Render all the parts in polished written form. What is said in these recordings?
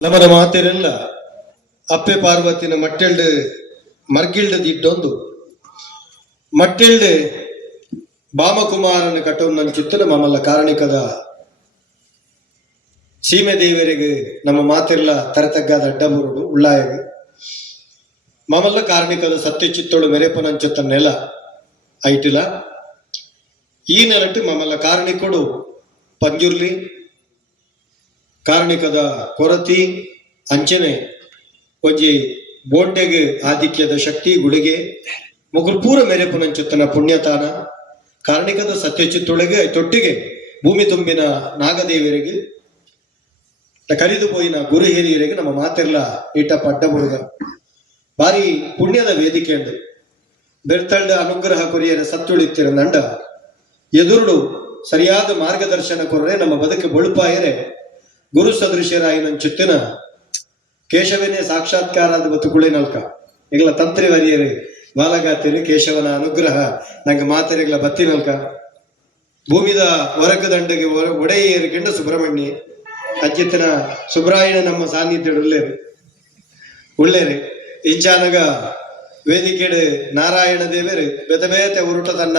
ನಮ್ಮನ ಮಾತೆರೆಲ್ಲ ಅಪ್ಪೆ ಪಾರ್ವತಿನ ಮಟ್ಟೆಲ್ಡ್ ಮರ್ಗಿಲ್ಡ್ ದಿಟ್ಟೊಂದು ಮಟ್ಟೆಲ್ಡ್ ಬಾಮಕುಮಾರನ ಕಟ್ಟೊಂದು ನಂಚುತ್ತಲ ಮಮ್ಮಲ್ಲ ಕಾರಣಿಕದ ಸೀಮೆ ದೇವರಿಗೆ ನಮ್ಮ ಮಾತೆಲ್ಲ ತರತಗ್ಗಾದ ಅಡ್ಡಮುರುಡು ಉಳ್ಳಾಯಗೆ ಮಮಲ್ಲ ಕಾರಣಿಕದ ಸತ್ಯ ಚಿತ್ತೋಳು ಮೆರೆಪನಂಚುತ್ತ ನೆಲ ಐಟಿಲ ಈ ನೆಲಟ್ಟು ಮಮ್ಮಲ್ಲ ಕಾರಣಿಕೊಡು ಪಂಜುರ್ಲಿ ಕಾರಣಿಕದ ಕೊರತಿ ಅಂಚನೆ ಒಂಜಿ ಬೋಂಡೆಗೆ ಆಧಿಕ್ಯದ ಶಕ್ತಿ ಗುಡಿಗೆ ಮುಗುರು ಪೂರ ಮೆರೆಪುನಂಚುತ್ತನ ಪುಣ್ಯತಾನ ಕಾರಣಿಕದ ಸತ್ಯಚಿತ್ತೊಳಗೆ ತೊಟ್ಟಿಗೆ ಭೂಮಿ ತುಂಬಿನ ನಾಗದೇವರಿಗೆ ಕರಿದು ಪೋಯಿನ ಗುರು ಹಿರಿಯರಿಗೆ ನಮ್ಮ ಮಾತೆಲ್ಲ ಇಟ್ಟಪ್ಪ ಅಡ್ಡಬುಡುಗ ಬಾರಿ ಪುಣ್ಯದ ವೇದಿಕೆ ಅಂದು ಬೆರ್ತಳ್ಳ ಅನುಗ್ರಹ ಕೊರಿಯರ ಸತ್ತುಳಿತ್ತಿರ ನಂಡ ಎದುರುಡು ಸರಿಯಾದ ಮಾರ್ಗದರ್ಶನ ಕೊರರೆ ನಮ್ಮ ಬದುಕು ಬಳುಪಾಯರೆ ಗುರು ಸದೃಶ್ಯರಾಯಿನಂಚುತ್ತಿನ ಕೇಶವನೇ ಸಾಕ್ಷಾತ್ಕಾರದ ಬತ್ತುಕುಳಿ ನಲ್ಕ ಈಗಲ ತಂತ್ರಿ ವರಿಯರು ಬಾಲಗಾತಿರಿ ಕೇಶವನ ಅನುಗ್ರಹ ನಂಗೆ ಮಾತೆರೆಗಳ ಬತ್ತಿ ನಲ್ಕ ಭೂಮಿದ ಹೊರಕ ದಂಡೆಗೆ ಒಡೆಯೇರಿಕೆಂಡ ಸುಬ್ರಹ್ಮಣ್ಯ ಅಜ್ಜಿತ್ತಿನ ಸುಬ್ರಾಯಣ ನಮ್ಮ ಸಾನ್ನಿಧ್ಯ ಉಳ್ಳೇರಿ ಇಂಚಾನಗ ವೇದಿಕೆಡು ನಾರಾಯಣ ದೇವರು ಬೆತಬೇತೆ ಉರುಟ ತನ್ನ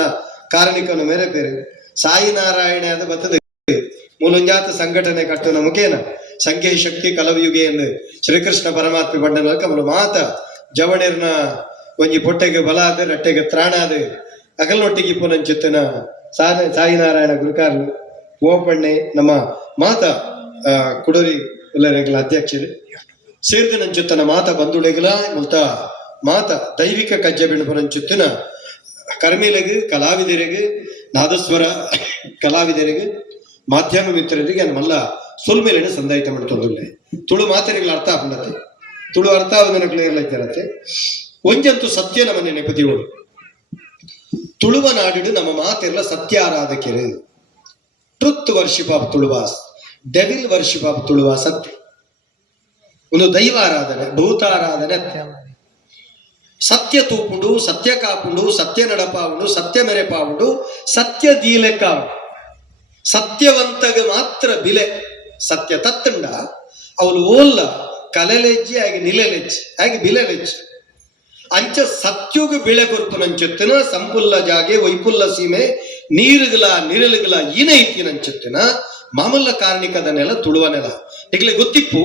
ಕಾರಣಿಕನು ಮೇರೆಪೇರು ಸಾಯಿ ನಾರಾಯಣ ಅದು ಬತ್ತದ ಮೂಲಂಜಾತ ಸಂಘಟನೆ ಕಟ್ಟುನ ಮುಖೇನ ಸಂಖ್ಯೆ ಶಕ್ತಿ ಕಲವಯುಗೆ ಎಂದು ಶ್ರೀಕೃಷ್ಣ ಪರಮಾತ್ಮ ಬಂಡನ ಕಮಲು ಮಾತ ಜವಣಿರ್ನ ಒಂಜಿ ಪೊಟ್ಟೆಗೆ ಬಲ ಆದ ರಟ್ಟೆಗೆ ತ್ರಾಣ ಆದ ಅಗಲೊಟ್ಟಿಗೆ ಪುನಂಚಿತ್ತಿನ ಸಾಯಿನಾರಾಯಣ ಗುರುಕಾರ್ಲು ಓಪಣ್ಣೆ ನಮ್ಮ ಮಾತ ಕುಡೂರಿ ಎಲ್ಲರೆಗಳ ಅಧ್ಯಕ್ಷರು ಸೇರಿದ ನಂಚುತ್ತನ ಮಾತ ಬಂಧುಳೆಗಳ ಮುಲ್ತ ಮಾತ ದೈವಿಕ ಕಜ್ಜೆ ಬೆಣಪುರಂಚುತ್ತಿನ ಕರ್ಮಿಲೆಗೆ ಕಲಾವಿದರಿಗೆ ನಾದಸ್ವರ ಕಲಾವಿದರಿಗೆ ಮಾಧ್ಯಮ ಮಿತ್ರರಿಗೆ ನಮ್ಮಲ್ಲ ಸೊಲ್ಮೇಲೆನೆ ಸಂದಾಯಿತ ಮಾಡ್ತೊಂದುಲ್ಲೆ ತುಳು ಮಾತೆರೆಗಳ ಅರ್ಥ ಆಪಂಡತೆ ತುಳು ಅರ್ಥ ಆವದನ ಕ್ಲಿಯರ್ ಇದ್ದಾರತ್ತೆ ಒಂಜಂತೂ ಸತ್ಯ ನಮ್ಮನೆ ನೆಪದಿಯೋಳು ತುಳುವ ನಾಡಿಡು ನಮ್ಮ ಮಾತೆಲ್ಲ ಸತ್ಯ ಆರಾಧಕರು truth worship of Tuluvas devil worship of Tuluva ಸತ್ಯ ಒಂದು ದೈವ ಆರಾಧನೆ ಭೂತಾರಾಧನೆ ಸತ್ಯ ತೂಪುಂಡು ಸತ್ಯ ಕಾಪುಂಡು ಸತ್ಯ ನಡಪಾವುಂಡು ಸತ್ಯ ಮೆರೆಪಾವುಂಡು ಸತ್ಯ ದೀಲೆಕ್ಕಾವು ಸತ್ಯವಂತಗೆ ಮಾತ್ರ ಬಿಲೆ ಸತ್ಯ ತತ್ತಂಡ ಅವಳು ಓಲ್ಲ ಕಲೆಲೆಜ್ಜಿ ಹಾಗೆ ನಿಲೆಲೆಜ್ಜಿ ಹಾಗೆ ಬಿಲೆಲೆಜ್ಜಿ ಅಂಚ ಸತ್ಯುಗ ಬಿಳೆ ಕೊರ್ಪುನಂಚುತ್ತಿನ ಸಂಪುಲ್ಲ ಜಾಗೆ ವೈಪುಲ್ಲ ಸೀಮೆ ನೀರುಗಳ ನಿರಳುಗಳ ಈನ ಇತ್ತಿನಂಚುತ್ತಿನ ಮಾಮಲ್ಲ ಕಾರಣಿಕದ ನೆಲ ತುಳುವ ನೆಲ ಈಗಲೇ ಗೊತ್ತಿಪ್ಪು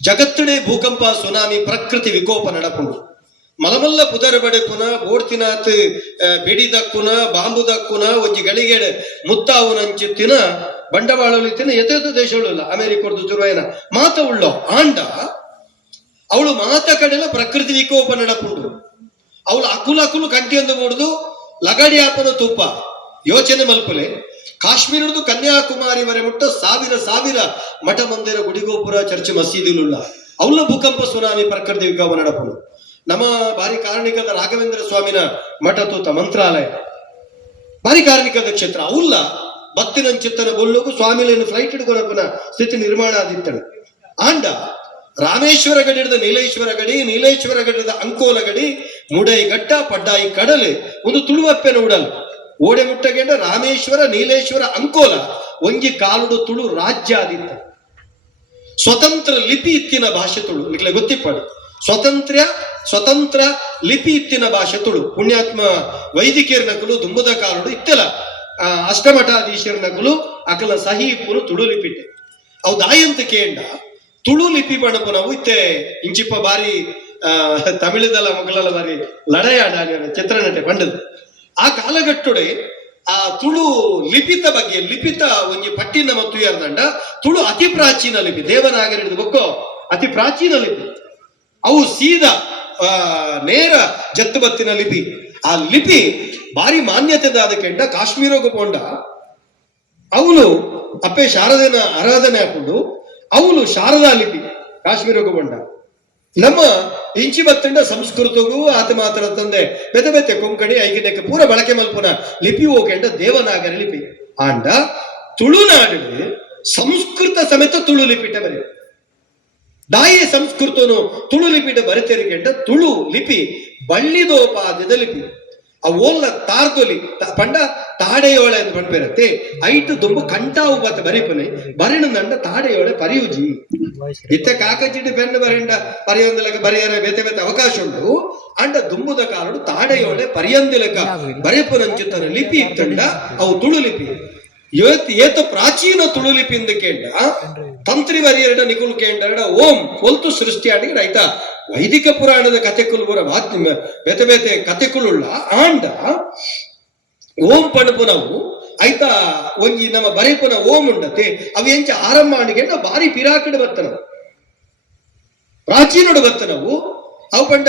ಜಗತ್ತಡೆ ಭೂಕಂಪ ಸುನಾಮಿ ಪ್ರಕೃತಿ ವಿಕೋಪ ನಡಪುಂಡು ಮಲಮಲ್ಲ ಪುದರ್ ಬಡೆ ಪುನ ಬೋಡ್ತಿನಾತ್ ಬೆಡಿದಕ್ಕುನ ಬಾಂಬುದಕ್ಕುನ ಒಂಜಿ ಗಳಿಗೆಡೆ ಮುತ್ತಾವುನಂಚಿತ್ತಿನ ಬಂಡವಾಳಲಿತ್ತಿನ ಎತೆತ ದೇಶಗಳು ಅಮೆರಿಕದ್ದು ಶುರುವಾಯಿನ ಮಾತ ಉಳ್ಳೋ ಆಂಡ ಅವಳು ಮಾತ ಕಡೆಲ ಪ್ರಕೃತಿ ವಿಕೋಪ ನಡಪುಂಡು ಅವಳು ಅಕುಲು ಕಂಟಿಯೊಂದು ಮೂಡುದು ಲಗಡಿ ಆಪನ ತುಪ್ಪ ಯೋಚನೆ ಮಲ್ಪಲೆ ಕಾಶ್ಮೀರದ್ದು ಕನ್ಯಾಕುಮಾರಿವರೆ ಮುಟ್ಟ ಸಾವಿರ ಮಠ ಮಂದಿರ ಗುಡಿಗೋಪುರ ಚರ್ಚ್ ಮಸೀದಿಲುಳ್ಳ ಅವಳ ಭೂಕಂಪ ಸುನಾಮಿ ಪ್ರಕೃತಿ ವಿಕೋಪ ನಡಪುಂಡು ನಮ್ಮ ಬಾರಿ ಕಾರಣಿಕದ ರಾಘವೇಂದ್ರ ಸ್ವಾಮಿನ ಮಠ ತೂತ ಮಂತ್ರಾಲಯ ಬಾರಿ ಕಾರಣಿಕದ ಕ್ಷೇತ್ರ ಅವಲ್ಲ ಭಕ್ತಿನಂಚಿತ್ತನ ಬೊಲ್ಲುಗು ಸ್ವಾಮಿಲೇನು ಫ್ಲೈಟ್ ಹಿಡ್ಕೊಳಕುನ ಸ್ಥಿತಿ ನಿರ್ಮಾಣ ಆದಿತ್ತನು ಆಂಡ ರಾಮೇಶ್ವರ ಗಡಿ ಹಿಡಿದ ನೀಲೇಶ್ವರ ಗಡಿ ಹಿಡಿದ ಅಂಕೋಲ ಗಡಿ ಮುಡೈ ಗಟ್ಟ ಪಡ್ಡಾಯಿ ಕಡಲೆ ಒಂದು ತುಳುವಪ್ಪೆನ ಉಡಲ್ ಓಡೆ ಮುಟ್ಟಗೆಂಡ ರಾಮೇಶ್ವರ ನೀಲೇಶ್ವರ ಅಂಕೋಲ ಒಂಜಿ ಕಾಲುಡು ತುಳು ರಾಜ್ಯ ಆದಿತ್ತ ಸ್ವತಂತ್ರ ಲಿಪಿ ಇತ್ತಿನ ಭಾಷೆ ತುಳು ನಿಕ್ಲೆ ಗೊತ್ತಿಪ್ಪಡು ಸ್ವತಂತ್ರ ಲಿಪಿ ಇತ್ತಿನ ಭಾಷೆ ತುಳು ಪುಣ್ಯಾತ್ಮ ವೈದಿಕೇರ್ ನಕಲು ದುಂಬುದ ಕಾಲುಡು ಇತ್ತೆಲ ಅಷ್ಟಮಠಾಧೀಶರ ನಕಲು ಅಕಲ ಸಹೀಪುರು ತುಳು ಲಿಪಿಟ್ಟೆ ಅವು ದಾಯಂತ ಕೇಂಡ ತುಳು ಲಿಪಿ ಬಣಪು ನಾವು ಇತ್ತೆ ಇಂಚಿಪ್ಪ ಬಾರಿ ತಮಿಳದಲ್ಲ ಮಕ್ಕಳೆಲ್ಲ ಬಾರಿ ಲಡಯಾಡ ಚಿತ್ರನಟೆ ಪಂಡದು ಆ ಕಾಲಘಟ್ಟೊಡೆ ಆ ತುಳು ಲಿಪಿತ ಬಗ್ಗೆ ಲಿಪಿತ ಒಂಜಿ ಪಟ್ಟಿನ ಮತ್ತು ಯಾರ್ದಂಡ ತುಳು ಅತಿ ಪ್ರಾಚೀನ ಲಿಪಿ ದೇವನಾಗರಿದ ಬೊಕ್ಕೋ ಅತಿ ಪ್ರಾಚೀನ ಲಿಪಿ ಅವು ಸೀದಾ ನೇರ ಜತ್ತುಬತ್ತಿನ ಲಿಪಿ ಆ ಲಿಪಿ ಭಾರಿ ಮಾನ್ಯತೆದಾದ ಕೆಂಡ ಕಾಶ್ಮೀರಗೂ ಪೋಂಡ ಅವಳು ಅಪ್ಪೆ ಶಾರದನ ಆರಾಧನೆ ಹಾಕೊಂಡು ಅವಳು ಶಾರದಾ ಲಿಪಿ ಕಾಶ್ಮೀರಗೂ ಪೋಂಡ ನಮ್ಮ ಇಂಚಿ ಬತ್ತಂಡ ಸಂಸ್ಕೃತಗೂ ಆತ ಮಾತ್ರ ತಂದೆ ಬೆತೆ ಕೊಂಕಣಿ ಐಗಿನಕ್ಕೆ ಪೂರ ಬಳಕೆ ಮಲ್ಪುನ ಲಿಪಿ ಹೋಗೆಂಡ ದೇವನಾಗರಿ ಲಿಪಿ ಆಂಡ ತುಳುನಾಡು ಸಂಸ್ಕೃತ ಸಮೇತ ತುಳು ಲಿಪಿಟ ಬರೀ ದಾಯಿ ಸಂಸ್ಕೃತನು ತುಳು ಲಿಪಿಟ ಬರೆತೆರಿಕೆಂಡ ತುಳು ಲಿಪಿ ಬಳ್ಳಿದೋಪಾದ್ಯದ ಲಿಪಿ ಆ ಓಲ್ಲ ತಾರ್ದೊಲಿ ಪಂಡ ತಾಡೆಯೋಳೆ ಅಂತ ಪಂಪಿರತ್ತೆ ಐಟು ದುಂಬು ಕಂಟಾವು ಬತ್ತ ಬರಿಪನೆ ಬರಿಣ ನಂಡ ತಾಡೆಯೋಳೆ ಪರಿಯುಜಿ ಇತ್ತೆ ಕಾಕಚಿಟ್ಟು ಪೆನ್ನು ಬರೆಂಡ ಪರಿಯೊಂದಿಲಕ ಬರೆಯರ ಬೇತೆ ಬೇತೆ ಅವಕಾಶ ಉಂಟು ಅಂಡ ದುಂಬುದ ಕಾಲಡು ತಾಡೆಯೋಳೆ ಪರಿಯೊಂದಿಲಕ ಬರೆಪುರಂಚಿತ್ತನ ಲಿಪಿ ಇತ್ತಂಡ ಅವು ತುಳು ಲಿಪಿ ಏತ ಪ್ರಾಚೀನ ತುಳು ಲಿಪಿ ಇಂದ ಕೇಂಡ ತಂತ್ರಿ ವರಿಯರಡ ನಿಕುಲ್ ಕೇಂಡ ಓಂ ಒಲ್ತು ಸೃಷ್ಟಿ ಆಡಿಗೆ ರೈತ ವೈದಿಕ ಪುರಾಣದ ಕಥೆಕುಲು ಪುರ ಬೇತೆ ಬೇತೆ ಕಥೆಕುಳುಳ್ಳ ಆಂಡ ಓಂ ಪಣಪುನವು ಐತ ಒಂಜಿ ನಮ್ಮ ಬರೆಪುನ ಓಂ ಉಂಡತೆ ಅವು ಎಂಚ ಆರಂಭ ಆಡಿಗೆಂಡ ಬಾರಿ ಪಿರಾಕಡು ಬತ್ತನವು ಪ್ರಾಚೀನಡು ಬತ್ತನವು ಅವು ಪಂಡ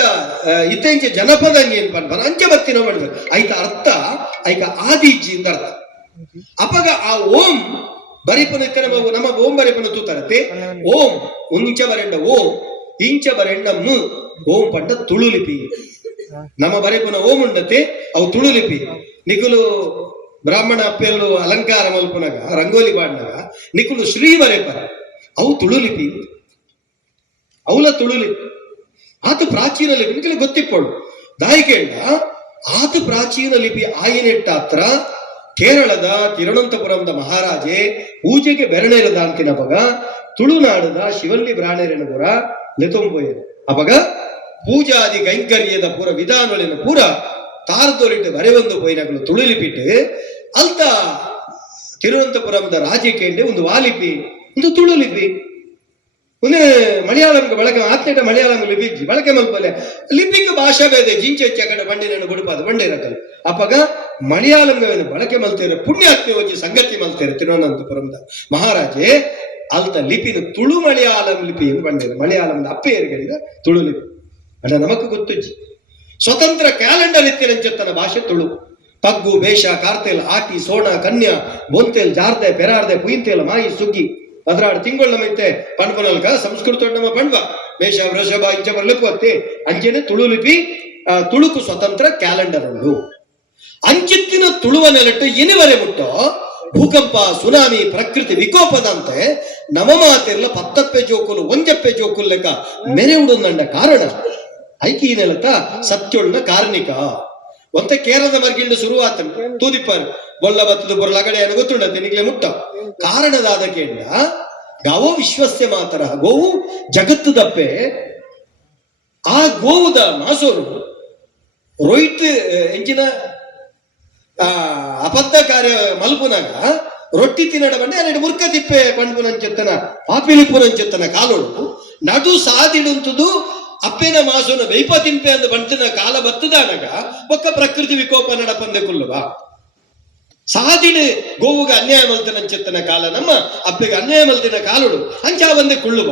ಇತ್ತೆಂಚ ಜನಪದ ಏನ್ ಪನ್ಪನ ಅಂಚೆ ಬತ್ತಿನ ಮಾಡಿದ ಐತ ಅರ್ಥ ಐಕ ಆದಿಜ್ಜಿಯಿಂದ ಅರ್ಥ ಅಪಗ ಆ ಓಂ ಬರಿಪುನಕ್ಕೆ ನಮ್ಮ ಓಂ ಬರಿಪುನ ತೂತರತೆ ಓಂ ಒಂಚ ಬರೆಂಡ ಓಂ ಇಂಚ ಬರೆಂಡ ಮು ಓಂ ಪಂಡ ತುಳುಲಿಪಿ ನಮ್ಮ ಬರೆಪುನ ಓಂ ಉಂಡತೆ ಅವು ತುಳುಲಿಪಿ ನಿಕುಲು ಬ್ರಾಹ್ಮಣ ಅಪ್ಪೆಲ್ಲು ಅಲಂಕಾರ ಮಲ್ಪನಾಗ ರಂಗೋಲಿ ಬಾಡ್ನಾಗ ನಿಕುಲು ಶ್ರೀ ಬರೆಪರ ಅವು ತುಳುಲಿಪಿ ಅವಲ ತುಳುಲಿಪಿ ಆತ ಪ್ರಾಚೀನ ಲಿಪಿ ನಿಕಲು ಗೊತ್ತಿಪ್ಪಳು ದಾಯಿಕೇಂಡ ಆತ ಪ್ರಾಚೀನ ಲಿಪಿ ಆಯಿನೆಟ್ಟಾತ್ರ ಕೇರಳದ ತಿರುವನಂತಪುರಂದ ಮಹಾರಾಜೆ ಪೂಜೆಗೆ ಬೆರಣೇರದ ಅಂತಿನ ಪಗ ತುಳುನಾಡದ ಶಿವಲ್ಲಿ ಬ್ರಾಣೇರನ ಪುರ ಲೆತೊಂಬೋಯರು ಅಪಗ ಪೂಜಾದಿ ಕೈಂಕರ್ಯದ ಪೂರ ವಿಧಾನಗಳಿನ ಪೂರ ತಾರದೋರಿಟ್ಟು ಬರೆಯೊಂದು ಪೋಯಿನಗಳು ತುಳುಲಿಪಿಟ್ಟು ಅಲ್ತ ತಿರುವನಂತಪುರಂದ ರಾಜ್ಯಕ್ಕೆ ಒಂದು ವಾಲಿಪಿ ಒಂದು ತುಳುಲಿಪಿ ಒಂದು ಮಲಯಾಳಂಗೆ ಬಳಕೆ ಆತ್ನೇಟ ಮಲಯಾಳಂ ಲಿಪಿ ಬಳಕೆ ಮಲ್ಪಲೆ ಲಿಪಿಗೆ ಭಾಷಾ ಭೇದ ಜಿಂಚೆ ಕಡೆ ಬಂಡಿನ ಬುಡುಪಾದ ಬಂಡೆ ಇರಕಲ್ಲ ಅಪ್ಪಗ ಮಲಯಾಳಂಗವನ್ನು ಬಳಕೆ ಮಲ್ತೇರೆ ಪುಣ್ಯಾತ್ಮೆ ಹೋಗಿ ಸಂಗತಿ ಮಲ್ತೇರೆ ತಿರುವನಂತಪುರಂದ ಮಹಾರಾಜೆ ಅಲ್ತ ಲಿಪಿನ ತುಳು ಮಲಯಾಳಂ ಲಿಪಿಯನ್ನು ಬಂಡೇರು ಮಲಯಾಳಂದ ಅಪ್ಪೆಯರಿಗೆ ತುಳು ಲಿಪಿ ಅಲ್ಲ ನಮಕ್ ಗೊತ್ತುಜ್ಜಿ ಸ್ವತಂತ್ರ ಕ್ಯಾಲೆಂಡರ್ ಇತ್ತಿನ ಭಾಷೆ ತುಳು ಪಗ್ಗು ಬೇಷ ಕಾರ್ತೆಲ್ ಆಟಿ ಸೋಣ ಕನ್ಯಾ ಬೊಂತೆಲ್ ಜಾರ್ದೆ ಪೆರಾರ್ದೆ ಪುಯಿಂತೆಲ್ ಮಾಯಿ ಸುಗ್ಗಿ ಪದ್ರಾಡು ತಿಂಗಳ ಮೈತೆ ಪಣ್ಪನಲ್ಕ ಸಂಸ್ಕೃತ ನಮ್ಮ ಪಣ್ವ ಮೇಷ ವೃಷಭ ಇಂಚ ಬರ್ಲಿಪ್ಪತ್ತೆ ಅಂಚೆನೆ ತುಳು ಲಿಪಿ ತುಳುಕು ಸ್ವತಂತ್ರ ಕ್ಯಾಲೆಂಡರ್ ಉಂಡು ಅಂಚಿತ್ತಿನ ತುಳುವ ನೆಲಟ್ಟು ಇನಿವರೆ ಮುಟ್ಟೋ ಭೂಕಂಪ ಸುನಾಮಿ ಪ್ರಕೃತಿ ವಿಕೋಪದಂತೆ ನವಮಾತಿರ್ಲ ಪತ್ತಪ್ಪೆ ಜೋಕುಲು ಒಂಜಪ್ಪೆ ಜೋಕುಲ್ ಲೆಕ್ಕ ಮೆರೆ ಉಡುಂದಂಡ ಕಾರಣ ಐಕಿ ಈ ನೆಲತ ಸತ್ಯೊಳ್ನ ಕಾರ್ಣಿಕ ಒಂತೆ ಕೇರಳದ ಮರ್ಗಿಂಡು ಶುರುವಾತ ತೂದಿಪ್ಪಾರು ಬೊಲ್ಲ ಬತ್ತದು ಬೊರ್ಲ ಅಗಡೆಯನ್ನು ಗೊತ್ತುಂಡತ್ತೆ ನಿಗ್ಲೆ ಮುಟ್ಟ ಕಾರಣದಾದ ಕೇಂದ್ರ ಗಾವೋ ವಿಶ್ವಸ್ಯ ಮಾತರ ಗೋವು ಜಗತ್ತು ದಪ್ಪೆ ಆ ಗೋವುದ ಮಾಸೋರು ರೋಹಿತ್ ಎಂಚಿನ ಅಬದ್ಧ ಕಾರ್ಯ ಮಲ್ಪುನಾಗ ರೊಟ್ಟಿ ತಿನ್ನಡ ಬಂಡೆ ಎರಡು ಮುರ್ಕ ತಿಪ್ಪೆ ಪಂಡ್ಪುನಂಚೆತ್ತನ ಪಾಪಿಲಿಪುನಂಚೆತ್ತನ ಕಾಲೋಡು ನಡು ಸಾದಿಡುಂತದು ಅಪ್ಪೇನ ಮಾಸೋನ ಬೈಪ ತಿಂಪೆ ಅಂದ ಬಂಟಿನ ಕಾಲ ಬತ್ತದಾನಗ ಒಕ್ಕ ಪ್ರಕೃತಿ ವಿಕೋಪ ನಡಪಂದೆ ಕುಲ್ಲುವ ಸಾದಿಡು ಗೋವುಗ ಅನ್ಯಾಯ ಮಲ್ತನಂಚೆತ್ತನ ಕಾಲ ನಮ್ಮ ಅಪ್ಪೆಗೆ ಅನ್ಯಾಯ ಮಲ್ತಿನ ಕಾಲೋಡು ಅಂಚಾ ಬಂದೆ ಕುಳ್ಳುವ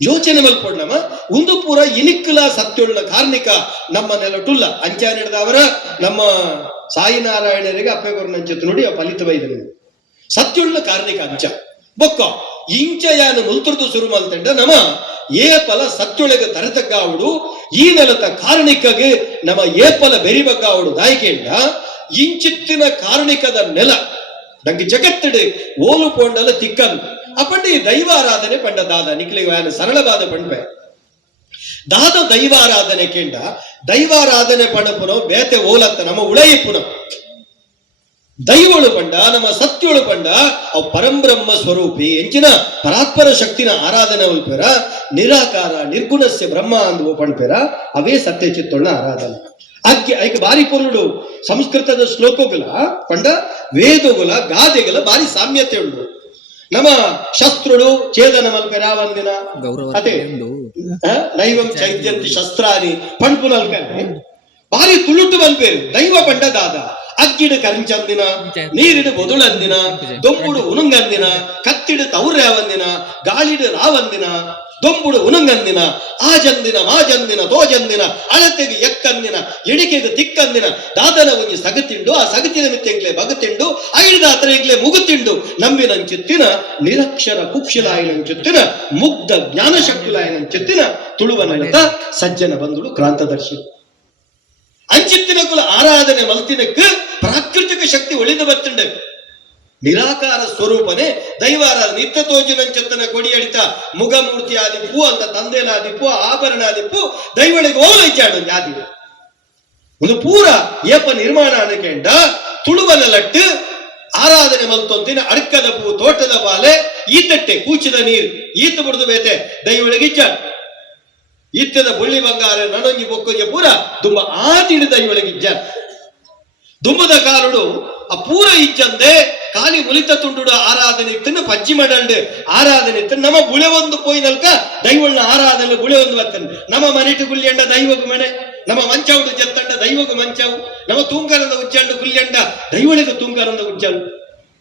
ಯೋಚನೆ ಮಲ್ಪೊಂಡಮ್ಮ ಒಂದು ಪೂರ ಇನಿಕ್ಕಲ ಸತ್ಯೊಳ್ಳ ಕಾರ್ಣಿಕ ನಮ್ಮ ನೆಲಟುಲ್ಲ ಅಂಚ ನಡೆದವರ ನಮ್ಮ ಸಾಯಿನಾರಾಯಣರಿಗೆ ಅಪ್ಪೆ ಕೊರನಂಚೆತ್ತು ನೋಡಿ ಆ ಫಲಿತ ಬೈದನು ಸತ್ಯೊಳ್ಳ ಕಾರ್ಣಿಕ ಅಂಚ ಬೊಕ್ಕ ಇಂಚಯಾನ ಮುಲ್ತುರ್ದು ಶುರು ಮಲ್ತಂಡ ನಮ್ಮ ಏಪಲ ಸತ್ಯೊಳಗ ತರತಗ್ಗಾವುಡು ಈ ನೆಲತ ಕಾರ್ಣಿಕಗೆ ನಮ್ಮ ಏಪಲ ಬೆರಿಬಗ್ಗಾವುಡು ದಾಯಿಕೆಂಡ ಇಂಚಿತ್ತಿನ ಕಾರ್ಣಿಕದ ನೆಲ ನಂಗೆ ಜಗತ್ತಡೆ ಓಲು ಪೋಂಡಲ ತಿಕ್ಕನ್ ಅಪ್ಪಂಡಿ ದೈವಾರಾಧನೆ ಪಂಡ ದಾದ ನಿಕ್ಲಿಗೆ ఆయన ಸರಳವಾದ ಪಂಡ್ಬೆ ದಾದ ದೈವಾರಾಧನೆ ಕೇಂಡ ದೈವಾರಾಧನೆ ಪಣಪುನೋ ಬೇತೆ ಓಲತ್ತ ನಮ್ಮ ಉಳಯಿಪುನ ದೈವಳು ಪಂಡ ನಮ್ಮ ಸತ್ಯಳು ಪಂಡ ಅವು ಪರಂಬ್ರಹ್ಮ ಸ್ವರೂಪಿ ಎಂಚಿನ ಪರಾತ್ಪರ ಶಕ್ತಿನ ಆರಾಧನೆ ಉಲ್ಪೇರ ನಿರಾಕಾರ ನಿರ್ಗುಣಸ್ಯ ಬ್ರಹ್ಮ ಅಂದು ಪಣ್ಪೇರ ಅವೇ ಸತ್ಯ ಚಿತ್ತೊಳ್ಳ ಆರಾಧನೆ ಅಕ್ಕೆ ಐಕ ಬಾರಿ ಪೊರುಡು ಸಂಸ್ಕೃತದ ಶ್ಲೋಕಗಳ ಪಂಡ ವೇದಗಳ ಗಾದೆಗಳ ಬಾರಿ ಸಾಮ್ಯತೆ ಉಂಟು ನಮ್ಮ ಶಸ್ತ್ರುಡು ಛೇದನ ಮಲ್ಪೆರ ಒಂದಿನ ಅದೇ ನೈವಂ ಚೈದ್ಯಂತಿ ಶಸ್ತ್ರಾನಿ ಪಣ್ಪುನಲ್ಕನೆ ಬಾರಿ ತುಳುಟು ಮಲ್ಪೇರು ದೈವ ಪಂಡ ದಾದ ಅಗ್ಗಿಡು ಕರಿಂಚಂದಿನ ನೀರಿಡು ಬೊದುಳಂದಿನ ದೊಂಬುಡು ಉನುಂಗಂದಿನ ಕತ್ತಿಡು ತೌರ್ಯಾವಂದಿನ ಗಾಳಿಡು ರಾವಂದಿನ ದೊಂಬುಡು ಉನುಂಗಂದಿನ ಆಜಂದಿನ ಮಾಜಂದಿನ ತೋಜಂದಿನ ಅಳತೆಗೆ ಎಕ್ಕಂದಿನ ಎಡಿಕೆಗೆ ತಿಕ್ಕಂದಿನ ದಾದನ ಒಂಜಿ ಸಗತಿಂಡು ಆ ಸಗತಿನ ಮಿತ್ತೆಂಗ್ಲೆ ಬಗತಿಂಡು ಐಡಿದ ಹತ್ರ ಮುಗುತಿಂಡು ನಂಬಿನಂಚಿತ್ತಿನ ನಿರಕ್ಷರ ಕುಕ್ಷಿಲಾಯನಂಚಿತ್ತಿನ ಮುಗ್ಧ ಜ್ಞಾನಶಕ್ತಿಲಾಯನಂಚಿತ್ತಿನ ತುಳುವನಂತ ಸಜ್ಜನ ಬಂಧುಡು ಕ್ರಾಂತದರ್ಶಿ ಅಂಚಿತ್ತಿನ ಕುಲ ಆರಾಧನೆ ಮಲ್ತಿನಕ್ಕೆ ಪ್ರಾಕೃತಿಕ ಶಕ್ತಿ ಒಳಿದು ಬತ್ತಂಡೆ ನಿರಾಕಾರ ಸ್ವರೂಪನೆ ದೈವಾರಾಧ ನಿತ್ಯ ತೋಜಿನಂಚತ್ತನ ಕೊಡಿಯಡಿತ ಮುಗಮೂರ್ತಿ ಆದಿಪ್ಪು ಅಂತ ತಂದೆಲಾದಿಪ್ಪು ಆಭರಣ ಆದಿಪ್ಪು ದೈವಳಿಗೆ ಓಲೈಚಾಡು ಯಾದಿ ಒಂದು ಪೂರ ಏಪ ನಿರ್ಮಾಣ ಅನ್ಕಂಡ ತುಳುವನಲಟ್ಟು ಆರಾಧನೆ ಮಲ್ತೊಂತಿನ ಅಡ್ಕದ ಪೂ ತೋಟದ ಬಾಲೆ ಈತಟ್ಟೆ ಕೂಚಿದ ನೀರು ಈತ ಬಿಡ್ದು ಬೇತೆ ದೈವಳಿಗಿಚ್ಚ ಈತದ ಬುಳ್ಳಿ ಬಂಗಾರ ನನೊಂಜಿ ಬೊಕ್ಕೊಂಜಿ ಪೂರ ತುಂಬ ಆತಿಡು ದೈವಳಿಗಿಜ್ಜ ದುಂಬದ ಕಾಲುಡು ಆ ಪೂರ ಇಜ್ಜಂದೆ ಕಾಲಿ ಮುಲಿತ ತುಂಡು ಆರಾಧನೆ ಇತ್ತು ಪಜ್ಜಿ ಮಾಡಲ್ಡು ಆರಾಧನೆ ಇತ್ತು ನಮ್ಮ ಬುಳೆ ಒಂದು ಪೋಯಿನಲ್ಕ ದೈವಳ್ನ ಆರಾಧನೆ ಬುಳೆ ಒಂದು ಬರ್ತನೆ ನಮ್ಮ ಮನೆಟು ಗುಲ್ಯಂಡ ದೈವಗು ಮನೆ ನಮ್ಮ ಮಂಚವುಡು ಜತ್ತಂಡ ದೈವಗು ಮಂಚವು ನಮ್ಮ ತೂಂಕರಂದ ಉಜ್ಜಂಡು ಗುಲ್ಯಂಡ ದೈವಳಿಗೆ ತೂಂಕರಂದ ಉಜ್ಜಂಡು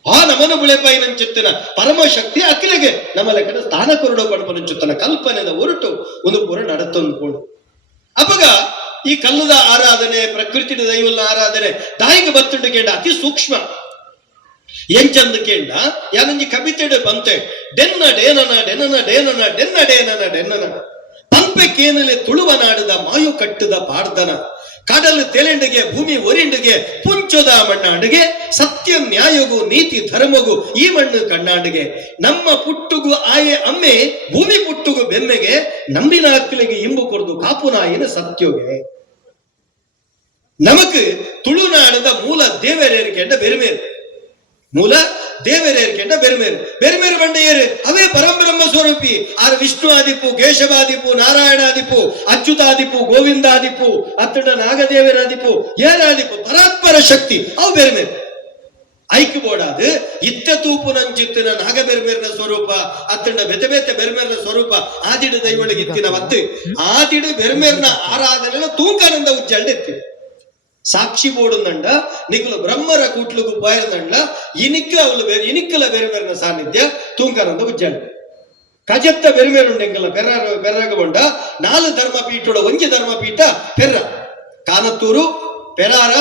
ಆ ನಮನ ಬುಳೆಪಾಯಿ ನಂಚುತ್ತಿನ ಪರಮಶಕ್ತಿ ಅಖಿಲೆಗೆ ನಮ್ಮ ಲೆಕ್ಕದ ಸ್ಥಾನ ಕೊರಡು ಪಡ್ಪನಂಚುತ್ತನ ಕಲ್ಪನೆದ ಹೊರಟು ಒಂದು ಪೂರ ನಡತೊಂದ್ಕೊಂಡು ಅಪಗ ಈ ಕಲ್ಲುದ ಆರಾಧನೆ ಪ್ರಕೃತಿದ ದೈವಲ್ನ ಆರಾಧನೆ ದಾಯಿಗೆ ಬತ್ತುಂಡು ಕೇಂಡ ಅತಿ ಸೂಕ್ಷ್ಮ ಎಂಚಂದು ಕೇಂಡ ಯಾನಂಜಿ ಕವಿತೆಡೆ ಬಂತೆ ಡೆನ್ನ ಡೇನನ ಡೆನನ ಡೆನನ ಡೆನ್ನ ಡೇನನ ಡೆನ್ನನ ಪಂಪೆಕೇನಲೆ ತುಳುವ ನಾಡದ ಮಾಯು ಕಟ್ಟದ ಪಾಡ್ದನ ಕಡಲು ತೆಲೆಂಡಿಗೆ ಭೂಮಿ ಒರಿಂಡಿಗೆ ಪುಂಚದ ಮಣ್ಣಾಂಡಿಗೆ ಸತ್ಯ ನ್ಯಾಯಗೂ ನೀತಿ ಧರ್ಮಗೂ ಈ ಮಣ್ಣು ಕಣ್ಣಾಂಡಿಗೆ ನಮ್ಮ ಪುಟ್ಟುಗು ಆಯೆ ಅಮ್ಮೆ ಭೂಮಿ ಪುಟ್ಟುಗು ಬೆಮ್ಮೆಗೆ ನಂಬಿನ ಅಕ್ಕಲಿಗೆ ಇಂಬು ಕೊರದು ಕಾಪುನಾಯಿನ ಸತ್ಯೋಗೆ ನಮಕ್ ತುಳುನಾಡದ ಮೂಲ ದೇವರೇರಿಕೆಂಡ ಬೆರುಮೇರು ಮೂಲ ದೇವರೇರಿಕೆಂಡ ಬೆರುಮೇರು ಬೆರುಮೇರು ಬಂಡೆಯರು ಅವೇ ಪರಬ್ರಹ್ಮ ಸ್ವರೂಪಿ ಆರ ವಿಷ್ಣು ಆದಿಪು ಕೇಶವಾದಿಪು ನಾರಾಯಣಾದಿಪು ಅಚ್ಯುತಾದಿಪು ಗೋವಿಂದಾದಿಪು ಅತ್ತಡ ನಾಗದೇವರಾದಿಪು ಏರಾದಿಪು ಪರಾತ್ಪರ ಶಕ್ತಿ ಅವು ಬೆರುಮೇರು ಐಕ್ ಬೋಡಾದು ಇತ್ತ ತೂಪು ನಂಚಿತ್ತಿನ ನಾಗ ಬೆರುಮೇರಿನ ಸ್ವರೂಪ ಅತ್ತಂಡ ಬೆತೆ ಬೆತೆ ಬೆರುಮೇರಿನ ಸ್ವರೂಪ ಆದಿಡು ದೈವಳಿಗೆ ಇತ್ತಿನ ವತ್ತು ಆದಿಡು ಬೆರುಮೇರಿನ ಆರಾಧನೆ ತೂಂಕನಂದ ಉಜ್ಜಲ್ಡ ಎತ್ತಿ ಸಾಕ್ಷಿ ಬೋಡುಂದಂಡ ನಿಖಲು ಬ್ರಹ್ಮರ ಕೂಟ್ಲುಗು ಪಾಯರ್ದಂಡ ಇನಿಕ್ಕಲ ಬೆರುಮೇರಿನ ಸಾನ್ನಿಧ್ಯ ತೂಂಕನಂದ ಉಜ್ಜಲ್ಡ ಕಜತ್ತ ಬೆರುಮೇರುಂಡೆಂಗಲ ಪೆರ್ರಾಗ ಬಂಡ 4 ಧರ್ಮಪೀಠದ ಒಂಜಿ ಧರ್ಮಪೀಠ ಪೆರ್ರ ಕಾನತ್ತೂರು ಪೆರಾರ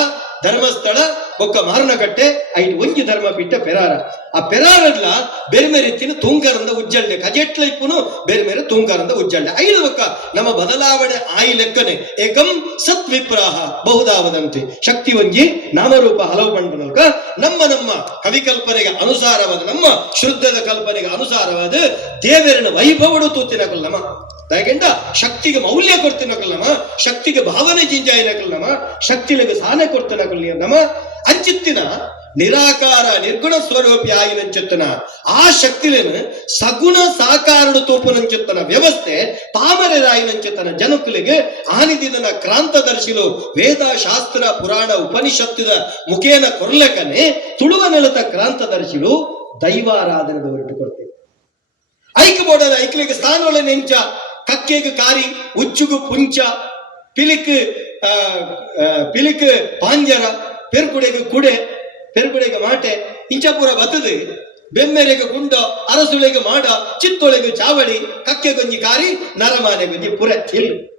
ಧರ್ಮಸ್ಥಳ ಬೊಕ್ಕ ಮಾರನಕಟ್ಟೆ ಐದು ಒಂಜಿ ಧರ್ಮಪೀಠ ಪೆರಾರ ಆ ಪೆರಾರಡ್ಲ ಬೆರುಮೆರಿತ್ತಿನ ತೂಂಕರಂದ ಉಜ್ಜಲ್ಡೆ ಕಜೆಟ್ಲ ಇಪ್ಪುನು ಬೆರುಮೆರೆ ತೂಂಕರಂದ ಉಜ್ಜಲ್ಡೆ ಐದು ಬೊಕ್ಕ ನಮ್ಮ ಬದಲಾವಣೆ ಆಯಿ ಲೆಕ್ಕನೆ ಏಕಂ ಸತ್ ವಿಪ್ರಾಹ ಬಹುದಾವದಂತೆ ಶಕ್ತಿ ಒಂಜಿ ನಾಮರೂಪ ಹಲವು ಬಂಡನಲ್ಕ ನಮ್ಮ ಕವಿಕಲ್ಪನೆಗೆ ಅನುಸಾರವಾದ ನಮ್ಮ ಶುದ್ಧದ ಕಲ್ಪನೆಗೆ ಅನುಸಾರವಾದ ದೇವರಿನ ವೈಭವಡು ತೂತಿನಕಲ್ ನಮ್ಮ ದಯಗೆಂಡ ಶಕ್ತಿಗೆ ಮೌಲ್ಯ ಕೊಡ್ತಿನಕಲ್ ನಮ್ಮ ಶಕ್ತಿಗೆ ಭಾವನೆ ಜಿಂಜಾಯಿನಕಲ್ ನಮ್ಮ ಶಕ್ತಿಲಿಗೆ ಸಾನೆ ಕೊಡ್ತಿನಕಲ್ ನಮ್ಮ ಅಂಚಿತ್ತಿನ ನಿರಾಕಾರ ನಿರ್ಗುಣ ಸ್ವರೂಪಿ ಆಯಿನಂಚಿತ್ತನ ಆ ಶಕ್ತಿಲೇನು ಸಗುಣ ಸಾಕಾರಡು ತೋಪುನಂಚಿತ್ತನ ವ್ಯವಸ್ಥೆ ಪಾಮರರಾಯಿನಂಚಿತ್ತನ ಜನಕುಲಿಗೆ ಆನಿದಿನ ಕ್ರಾಂತದರ್ಶಿಲು ವೇದ ಶಾಸ್ತ್ರ ಪುರಾಣ ಉಪನಿಷತ್ತಿದ ಮುಖೇನ ಕೊರ್ಲೆಕನೆ ತುಳುವ ನೆಲದ ಕ್ರಾಂತದರ್ಶಿಲು ದೈವಾರಾಧನೆ ಹೊರಟು ಕೊಡ್ತೇವೆ ಐಕ್ ಬೋಡದ ಐಕ್ಲಿಗೆ ಸ್ಥಾನೊಳ ನೆಂಚ ಕಕ್ಕೆಗೆ ಕಾರಿ ಉಚ್ಚುಗು ಪುಂಚ ಪಿಲಿಕ್ ಪಾಂಜರ ಪೆರ್ಕುಡೆಗೆ ಕುಡೆ ಪೆರ್ಕುಡೆಗೆ ಮಾಟೆ ಇಂಚಪುರ ಬತದು ಬೆಮ್ಮೆರೆಗೆ ಗುಂಡ ಅರಸುಳೆಗೆ ಮಾಡ ಚಿತ್ತೊಳೆಗೆ ಚಾವಡಿ ಕಕ್ಕೆ ಗೊಂಜಿ ಕಾರಿ ನರಮಾನೆ ಗೊಂಜಿ ಪುರ ಇಲ್ಲಿ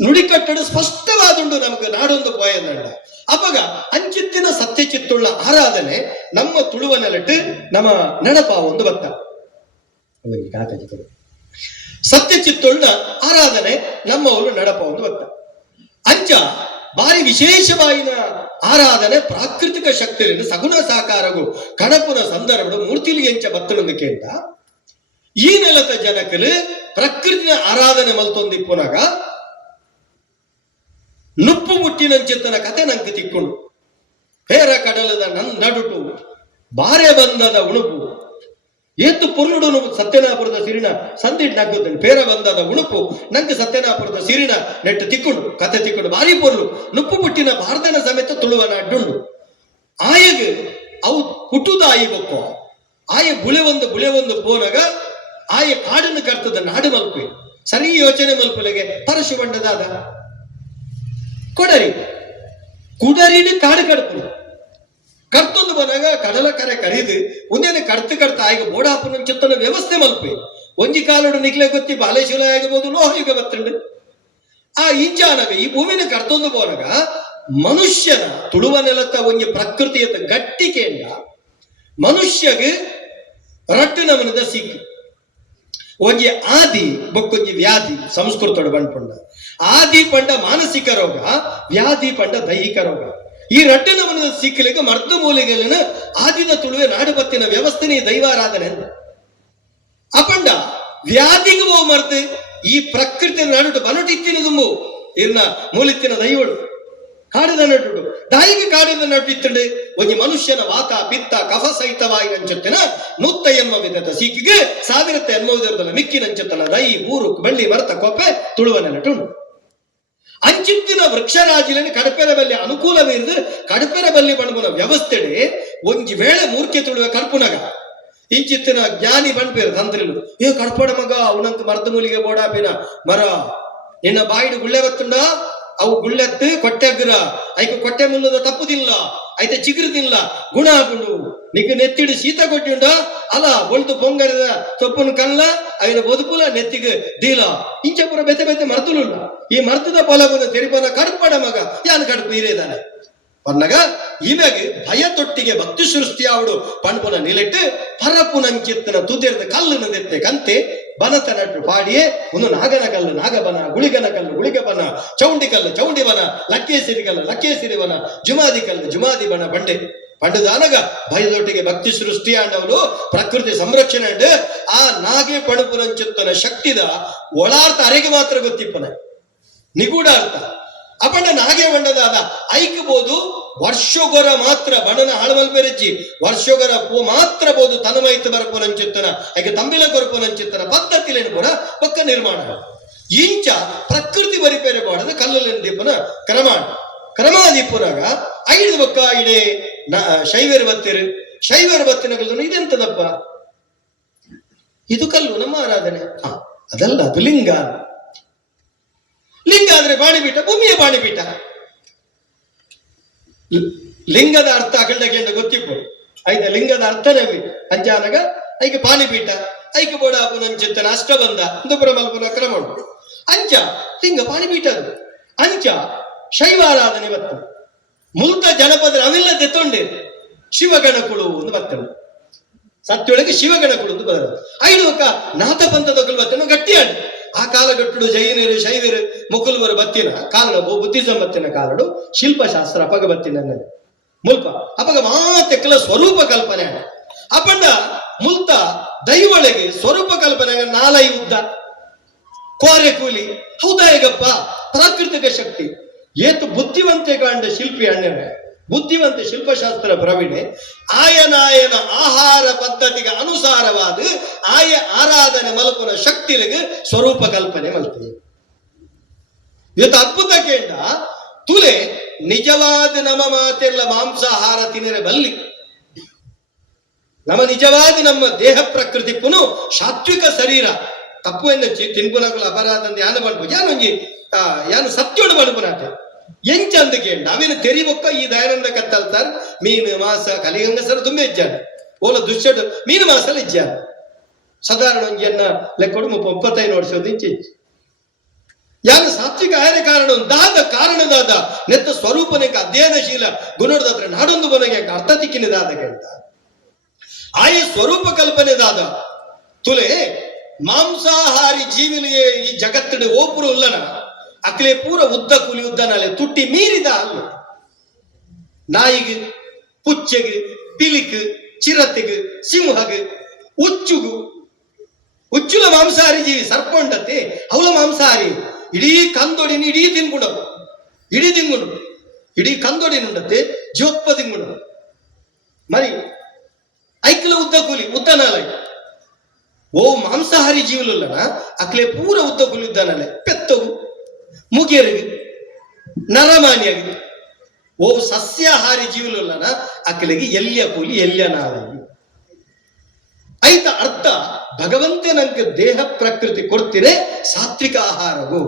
ನುಡಿಕಟ್ಟಡು ಸ್ಪಷ್ಟವಾದುಂಡು ನಮಗೆ ನಾಡೊಂದು ಪೋಯನಂಡ ಅಪಗ ಅಂಚಿತ್ತಿನ ಸತ್ಯ ಚಿತ್ತುಳ್ಳ ಆರಾಧನೆ ನಮ್ಮ ತುಳುವನಲಟ್ಟು ನಮ್ಮ ನೆನಪ ಒಂದು ಭತ್ತ ಸತ್ಯ ಚಿತ್ತುಳ್ಳ ಆರಾಧನೆ ನಮ್ಮವರು ನಡಪ ಒಂದು ಭತ್ತ ಅಂಚ ಬಾರಿ ವಿಶೇಷವಾಯಿನ ಆರಾಧನೆ ಪ್ರಾಕೃತಿಕ ಶಕ್ತಿಯನ್ನು ಸಗುಣ ಸಾಕಾರಗು ಕಣಪುನ ಸಂದರ್ಭ ಮೂರ್ತಿಲಿ ಎಂಚ ಬತ್ತನೊಂದು ಕೇಂದ್ರ ಈ ನೆಲದ ಜನಕಲು ಪ್ರಕೃತಿನ ಆರಾಧನೆ ಮಲ್ತೊಂದಿಪ್ಪುನಾಗ ನುಪ್ಪು ಮುಟ್ಟಿನಂಚಿತ್ತನ ಕತೆ ನಂಗೆ ತಿಕ್ಕೊಂಡು ಪೇರ ಕಡಲದ ನಡುಟು ಬಾರೆ ಬಂದದ ಉಣುಪು ಏತು ಪುರ್ನುಡು ಸತ್ಯನಾಪುರದ ಸಿರಿನ ಸಂದಿಟ್ ನಗ್ಗುತ್ತೇನೆ ಪೇರ ಬಂದದ ಉಣುಪು ನಂಗೆ ಸತ್ಯನಾಪುರದ ಸಿರಿನ ನೆಟ್ಟು ತಿಕ್ಕೊಂಡು ಕತೆ ತಿಕ್ಕೊಂಡು ಬಾರಿ ಪೊರ್ಲು ನುಪ್ಪು ಮುಟ್ಟಿನ ಭಾರತನ ಸಮೇತ ತುಳುವನ ಅಡ್ಡುಂಡು ಆಯಗೆ ಅವು ಹುಟ್ಟುದ ಆಯಿ ಬೊಕ್ಕೋ ಆಯ ಬುಳೆ ಒಂದು ಪೋನಾಗ ಆಯ ಕಾಡನ್ನು ಕರ್ತದ ನಾಡು ಮಲ್ಪೆ ಸರಿ ಯೋಚನೆ ಮಲ್ಪಲೆಗೆ ಪರಶು ಬಂಡದಾದ ಕೊಡರಿ ಕುಡರಿನ ಕಾಡು ಕಡ್ಪು ಕರ್ತೊಂದು ಬನಾಗ ಕಡಲ ಕರೆ ಕರೀದು ಒಂದೇನೆ ಕಡ್ತ ಆಯ್ಗ ಬೋಡಾಪನ ಚಿತ್ತನ ವ್ಯವಸ್ಥೆ ಮಲ್ಪೆ ಒಂಜಿ ಕಾಲೋಡು ನಿಕ್ಲೆ ಗೊತ್ತಿ ಬಾಲೇಶ್ವರ ಆಗಬಹುದು ಲೋಹಯುಗ ಬತ್ತಂಡು ಆ ಇಂಚಾನಾಗ ಈ ಭೂಮಿನ ಕರ್ತೊಂದು ಬೋನಾಗ ಮನುಷ್ಯನ ತುಳುವ ನೆಲತ್ತ ಒಂಜಿ ಪ್ರಕೃತಿಯತ್ತ ಗಟ್ಟಿಕೆಂಡ ಮನುಷ್ಯಗೆ ರಟ್ಟು ನಮನದ ಸಿಕ್ಕಿ ಒಂಜಿ ಆದಿ ಬೊಕ್ಕೊಂಜಿ ವ್ಯಾಧಿ ಸಂಸ್ಕೃತೋಡು ಬಂಡ್ಪಂಡ ಆದಿ ಪಂಡ ಮಾನಸಿಕ ರೋಗ ವ್ಯಾಧಿ ಪಂಡ ದೈಹಿಕ ರೋಗ ಈ ರಟ್ಟು ನಮನದ ಸಿಕ್ಕಲಿಗೆ ಮರ್ದ ಮೂಲೆಗಳನ್ನ ಆದಿದ ತುಳುವೆ ನಾಡು ಬತ್ತಿನ ವ್ಯವಸ್ಥೆನೇ ದೈವಾರಾಧನೆ ಅಂತ ಅಪಂಡ ವ್ಯಾಧಿಗೆ ಹೋಗಿ ಮರ್ದು ಈ ಪ್ರಕೃತಿ ನಾಡು ಬನಟು ಇತ್ತಿನ ದುಂಬು ಇರ್ನ ಮೂಲಿತ್ತಿನ ದೈವಳು ಕಾಡಿದ ನಟುಡು ದಾಯಿಗೆ ಕಾಡಿದ ನಟಿತ್ತಂಡು ಒಂದು ಮನುಷ್ಯನ ವಾತ ಪಿತ್ತ ಕಫ ಸಹಿತವಾಗಿ ನಂಚುತ್ತನ ನೂತ್ತ ಎನ್ನುವ ವಿಧದ ಸೀಕಿಗೆ ಸಾವಿರತ್ತೆ ಎನ್ನುವುದರದಲ್ಲ ಮಿಕ್ಕಿ ನಂಚುತ್ತನ ದೈ ಊರು ಬಳ್ಳಿ ಮರತ ಕೊಪ್ಪೆ ತುಳುವನ ನಟುಂಡು ಅಂಚಿತ್ತಿನ ವೃಕ್ಷರಾಜಿಲನ್ನು ಕಡಪೆರ ಬಲ್ಲಿ ಅನುಕೂಲವಿருந்து ಕಡಪೆರ ಬಲ್ಲಿ ಬಣ್ಮನ ವ್ಯವಸ್ಥೆಡೆ ಒಂಜಿ ವೇಳೆ ಮೂರ್ಖೆ ತುಳುವೆ ಕರ್ಪುನಗ ಇಂಚಿತ್ತಿನ ಜ್ಞಾನಿ ಬಣ್ಪೇರು ತಂತ್ರಿಲು ಕಡ್ಪಡ ಮಗ ಅವನಂತ ಮರದ ಮೂಲಿಗೆ ಬೋಡಾಪಿನ ಮರ ನಿನ್ನ ಬಾಯಿಡು ಗುಳ್ಳೆ ಬತ್ತುಂಡ ಅವು ಗುಳ್ಳೆತ್ತು ಕೊಟ್ಟೆಗ್ರ ಐಕ ಕೊಟ್ಟೆ ಮುಲ್ಲದ ತಪ್ಪುದಿಲ್ಲ ಐತೆ ಚಿಗುರುದಿಲ್ಲ ಗುಣ ಆಗುಂಡು ನಿಕ್ಕ ನೆತ್ತಿಡು ಶೀತ ಕೊಟ್ಟಿಂಡ ಅಲ ಬೊಳ್ತು ಪೊಂಗರದ ಸೊಪ್ಪನ್ನು ಕಲ್ಲ ಅವಿನ ಬದುಕುಲ ನೆತ್ತಿಗೆ ದೀಲ ಇಂಚ ಪುರ ಬೆತೆ ಬೆತೆ ಮರ್ತುಲ್ಲ ಈ ಮರ್ತದ ಪೊಲವನ್ನು ತೆರಿಪನ ಕಡ್ಪಡ ಮಗ ಯಾನು ಕಡುಪು ಇರೇದಾನೆ ಪನ್ನಗ ಇವಾಗ ಭಯ ತೊಟ್ಟಿಗೆ ಭಕ್ತಿ ಸೃಷ್ಟಿ ಆವಡು ಪಣ್ಪುನ ನಿಲೆಟ್ಟು ಪರಪುನಂಚಿತ್ತನ ತುದಿರದ ಕಲ್ಲುನ ದೆತ್ತೆ ಕಂತೆ ಬನತ ನಟು ಪಾಡಿಯೇ ಒಂದು ನಾಗನ ಕಲ್ಲು ನಾಗಬನ ಗುಳಿಗನ ಕಲ್ಲು ಗುಳಿಗಬನ ಚೌಂಡಿ ಕಲ್ಲು ಚೌಂಡಿ ಬನ ಲಕ್ಕೇಸಿರಿ ಕಲ್ಲು ಲಕ್ಕೇಸಿರಿ ಬನ ಜುಮಾದಿ ಕಲ್ಲು ಜುಮಾದಿ ಬನ ಬಂಡೆ ಪಂಡದಾನಗ ಭಯದೊಟ್ಟಿಗೆ ಭಕ್ತಿ ಸೃಷ್ಟಿ ಆಂಡವನು ಪ್ರಕೃತಿ ಸಂರಕ್ಷಣೆ ಅಂಡ್ ಆ ನಾಗೆ ಪಣಪುನಂಚಿತ್ತನ ಶಕ್ತಿದ ಒಳಾರ್ಥ ಅರೆಗೆ ಮಾತ್ರ ಗೊತ್ತಿಪ್ಪನ ನಿಗೂಢ ಅರ್ಥ ಅಪಂಡ ನಾಗೆ ಬಂಡದಾದ ಐಕಬಹುದು ವರ್ಷಗೊರ ಮಾತ್ರ ಬಣನ ಹಾಳುಮಲ್ಪೆರಜ್ಜಿ ವರ್ಷಗೊರ ಪೂ ಮಾತ್ರ ಬೋದು ತನಮೈತ್ ಬರಪುನಂಚಿತ್ತನ ಐಕೆ ತಂಬಿಲ ಕೊರಪುನಂಚಿತ್ತನ ಪದ್ಧತಿಲೇನು ಕೂಡ ಪಕ್ಕ ನಿರ್ಮಾಣ ಇಂಚ ಪ್ರಕೃತಿ ಬರಿಪೇರೆ ಬಾಡದ ಕಲ್ಲುಲೇನು ದೀಪನ ಕ್ರಮಾದಿಪುರಾಗ ಐದು ಬಕ್ಕ ಇಡೇ ಶೈವೇರು ಬತ್ತಿರು ಶೈವೇರು ಬತ್ತಿನ ಕಲ್ಲು ಇದೆಂತದಪ್ಪ ಇದು ಕಲ್ಲು ನಮ್ಮ ಆರಾಧನೆ ಅದಲ್ಲ ಅದು ಲಿಂಗ ಲಿಂಗ ಆದ್ರೆ ಬಾಣಿಪೀಠ ಭೂಮಿಯ ಬಾಣಿಪೀಠ ಲಿಂಗದ ಅರ್ಥ ಅಕಂಡ ಗೊತ್ತಿಪ್ಪು ಐದ ಲಿಂಗದ ಅರ್ಥನೇ ಅಂಚಾನಗ ಐಕೆ ಪಾಣಿಪೀಠ ಐಕೆ ಬೋಡಾಪುನಂಚಿತ್ತನ ಅಷ್ಟಬಂಧ ಇಂದುಪುರ ಮಲ್ಪುನ ಕ್ರಮ ಉಂಟು ಅಂಚ ಲಿಂಗ ಪಾಣಿಪೀಠ ಅದು ಅಂಚ ಶೈವಾರಾಧನೆ ಬತ್ತ ಮುಲ್ತ ಜನಪದ ಅವೆಲ್ಲ ತೆತ್ತೊಂಡೆ ಶಿವಗಣಕುಳು ಒಂದು ಬತ್ತನು ಸತ್ಯೊಳಗೆ ಶಿವಗಣಕುಳು ಒಂದು ಬದಲ ಐದು ನಾಥ ಪಂಥದ ಬತ್ತನು ಗಟ್ಟಿಯಾಡು ಆ ಕಾಲಘಟ್ಟಡು ಜೈನರು ಶೈವರು ಮುಕುಲ್ವರು ಬತ್ತಿನ ಕಾರಣ ಬುದ್ಧಿಸಂ ಬತ್ತಿನ ಕಾರಣ ಶಿಲ್ಪಶಾಸ್ತ್ರ ಅಪಗ ಬತ್ತಿನ ಮುಲ್ಪ ಅಪಗ ಮಾತೆಕ್ಕಲ ಸ್ವರೂಪ ಕಲ್ಪನೆ ಅಪಂಡ ಮುಲ್ತ ದೈವಳಿಗೆ ಸ್ವರೂಪ ಕಲ್ಪನೆ ನಾಲೈ ಉದ್ದ ಕೋರೆ ಕೂಲಿ ಹೌದಾ ಹೇಗಪ್ಪ ಪ್ರಾಕೃತಿಕ ಶಕ್ತಿ ಏತು ಬುದ್ಧಿವಂತೆ ಕಾಂಡ ಶಿಲ್ಪಿ ಅಣ್ಣನೆ ಬುದ್ಧಿವಂತ ಶಿಲ್ಪಶಾಸ್ತ್ರ ಪ್ರವೀಣೆ ಆಯನಾಯನ ಆಹಾರ ಪದ್ಧತಿಗೆ ಅನುಸಾರವಾದ ಆಯ ಆರಾಧನೆ ಮಲ್ಪನ ಶಕ್ತಿಲಿಗೆ ಸ್ವರೂಪ ಕಲ್ಪನೆ ಮಲ್ತದೆ ಇವತ್ತು ಅದ್ಭುತ ಕೇಂದ್ರ ತುಲೆ ನಿಜವಾದ ನಮ್ಮ ಮಾತೆಲ್ಲ ಮಾಂಸಾಹಾರ ತಿನ್ನರೆ ಬಲ್ಲಿ ನಮ್ಮ ನಿಜವಾದ ನಮ್ಮ ದೇಹ ಪ್ರಕೃತಿ ಪುನು ಸಾತ್ವಿಕ ಶರೀರ ತಪ್ಪು ಎನ್ನ ತಿನ್ಪುನಕುಲ ಅಪರಾಧ ಅಂತ ಯಾನು ಬಣ್ಪು ಯಾನೊಂಜಿ ಯಾನು ಸತ್ಯೋಡು ಬಣ್ಪುನಾತೆ ಎಂಚಂದ ಕೇಂಡ ಅವೇನು ತೆರಿಬೊಕ್ಕ ಈ ದಯಾನಂದ ಕತ್ತಲ್ತಾರ ಮೀನು ಮಾಸ ಕಲಿಗಂಗಸರ ತುಂಬೆ ಇಜ್ಜಾನೆ ಓಲ ದುಶ್ಚಟ ಮೀನು ಮಾಸಲ ಇಜ್ಜಾನೆ ಸಾಧಾರಣ ಒಂಜನ್ನ ಲೆಕ್ಕೊಡು 35 ವರ್ಷದ ಇಂಚೆ ಯಾನ ಸಾತ್ವಿಕ ಆಯನ ಕಾರಣ ದಾದ ಕಾರಣದಾದ ನೆತ್ತ ಸ್ವರೂಪನಿಕ ಅಧ್ಯಯನಶೀಲ ಗುಣದಾದ್ರೆ ನಾಡೊಂದು ಬನಗೆ ಅರ್ಥ ತಿಕ್ಕಿನದಾದ ಕೇಳ್ತ ಆಯ ಸ್ವರೂಪ ಕಲ್ಪನೆದಾದ ತುಲೆ ಮಾಂಸಾಹಾರಿ ಜೀವಿಲಿಗೆ ಈ ಜಗತ್ತಿನ ಓಪುರು ಉಲ್ಲನ ಅಕ್ಲೆ ಪೂರ ಉದ್ದ ಕೂಲಿ ಉದ್ದನಾಲೆ ತುಟ್ಟಿ ಮೀರಿದ ಅಲ್ಲ ನಾಯಿಗೆ ಪುಚ್ಚೆಗೆ ಪಿಲಿಕ್ ಚಿರತೆಗೆ ಸಿಂಹಗೆ ಉಚ್ಚುಲ ಮಾಂಸಾಹಾರಿ ಜೀವಿ ಸರ್ಪ ಉಂಡತೆ ಅವಳ ಮಾಂಸಾಹಾರಿ ಇಡೀ ಕಂದೊಡಿನ ಇಡೀ ತಿನ್ಗುಂಡವು ಇಡೀ ಕಂದೊಡಿನುಂಡತೆ ಜೋಪ್ಪ ತಿನ್ಗುಂಡವು మరి ಐಕ್ಲ ಉದ್ದ ಕೂಲಿ ಉದ್ದನಾಲೆ ಓ ಮಾಂಸಾಹಾರಿ ಜೀవులుಲ್ಲನ ಅಕ್ಲೆ ಪೂರ ಉದ್ದ ಕೂಲಿ ಉದ್ದನಾಲೆ ಪೆತ್ತವು ಮುಗಿಯರಿಗೆ ನರಮಾನ್ಯಗೆ ಓ ಸಸ್ಯಾಹಾರಿ ಜೀవులుಲ್ಲನ ಅಕ್ಲೆಗೆ ಎಲ್ಯ ಕೂಲಿ ಎಲ್ಯ ನಾಲಗಿ ಐತ ಅರ್ಥ ಭಗವಂತೆ ನಂಗೆ ದೇಹ ಪ್ರಕೃತಿ ಕೊಡ್ತಿರೆ ಸಾತ್ವಿಕ ಆಹಾರವು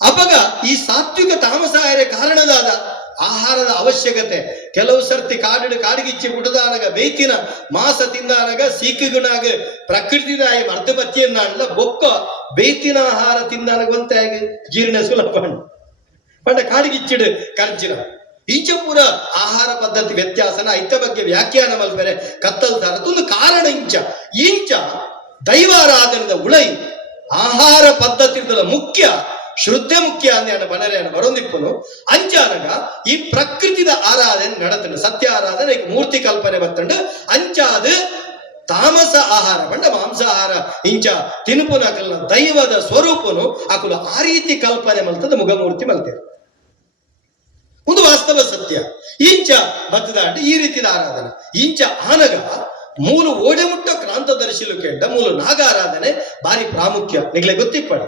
ಅಪಗ ಈ ಸಾತ್ವಿಕ ತಾಮಸಾಹಾರ ಕಾರಣದಾದ ಆಹಾರದ ಅವಶ್ಯಕತೆ ಕೆಲವು ಸರ್ತಿ ಕಾಡಿಗಿಚ್ಚಿ ಬಿಡದಾನಗ ಬೇಯ್ತಿನ ಮಾಸ ತಿಂದಾನಗ ಸೀಕಗುಣಾಗ ಪ್ರಕೃತಿದಾಯ ಮರ್ದಪತ್ತಿಯನ್ನ ಬೊಕ್ಕ ಬೇಯ್ತಿನ ಆಹಾರ ತಿಂದಾನಗ ಒಂತಾಗಿ ಜೀರ್ಣ ಸುಲಭ ಪಂಡ ಕಾಡಿಗಿಚ್ಚಿಡು ಕರ್ಜಿನ ಇಂಚ ಪೂರ ಆಹಾರ ಪದ್ಧತಿ ವ್ಯತ್ಯಾಸನ ಐತ ಬಗ್ಗೆ ವ್ಯಾಖ್ಯಾನ ಮಲ್ಪರೆ ಕತ್ತಲ್ತಾರ ಒಂದು ಕಾರಣ ಇಂಚ ದೈವಾರಾಧನದ ಉಳೈ ಆಹಾರ ಪದ್ಧತಿ ಮುಖ್ಯ ಶ್ರದ್ಧೆ ಮುಖ್ಯ ಅಂದ ಬನರೆಯನ್ನು ಬರೋದಿಪ್ಪನು ಅಂಚಾನಗ ಈ ಪ್ರಕೃತಿದ ಆರಾಧನೆ ನಡತಂಡು ಸತ್ಯ ಆರಾಧನೆ ಮೂರ್ತಿ ಕಲ್ಪನೆ ಬತ್ತಂಡು ಅಂಚಾದ ತಾಮಸ ಆಹಾರ ಬಂಡ ಮಾಂಸಾಹಾರ ಇಂಚ ತಿನುಪುನ ಕಲ್ನ ದೈವದ ಸ್ವರೂಪನು ಅಕುಲು ಆ ರೀತಿ ಕಲ್ಪನೆ ಮಲ್ತದ ಮುಖಮೂರ್ತಿ ಮಲ್ತೇವೆ ಒಂದು ವಾಸ್ತವ ಸತ್ಯ. ಇಂಚ ಬತ್ತದಾಂಡ ಈ ರೀತಿಯ ಆರಾಧನೆ ಇಂಚ ಆನಗ ಮೂಲು ಓಡೆ ಮುಟ್ಟ ಕ್ರಾಂತದರ್ಶಿಲು ಕೆಂಡ ಮೂಲು ನಾಗ ಆರಾಧನೆ ಬಾರಿ ಪ್ರಾಮುಖ್ಯ ನಿಗ್ಲೆ ಗೊತ್ತಿಪ್ಪಡ.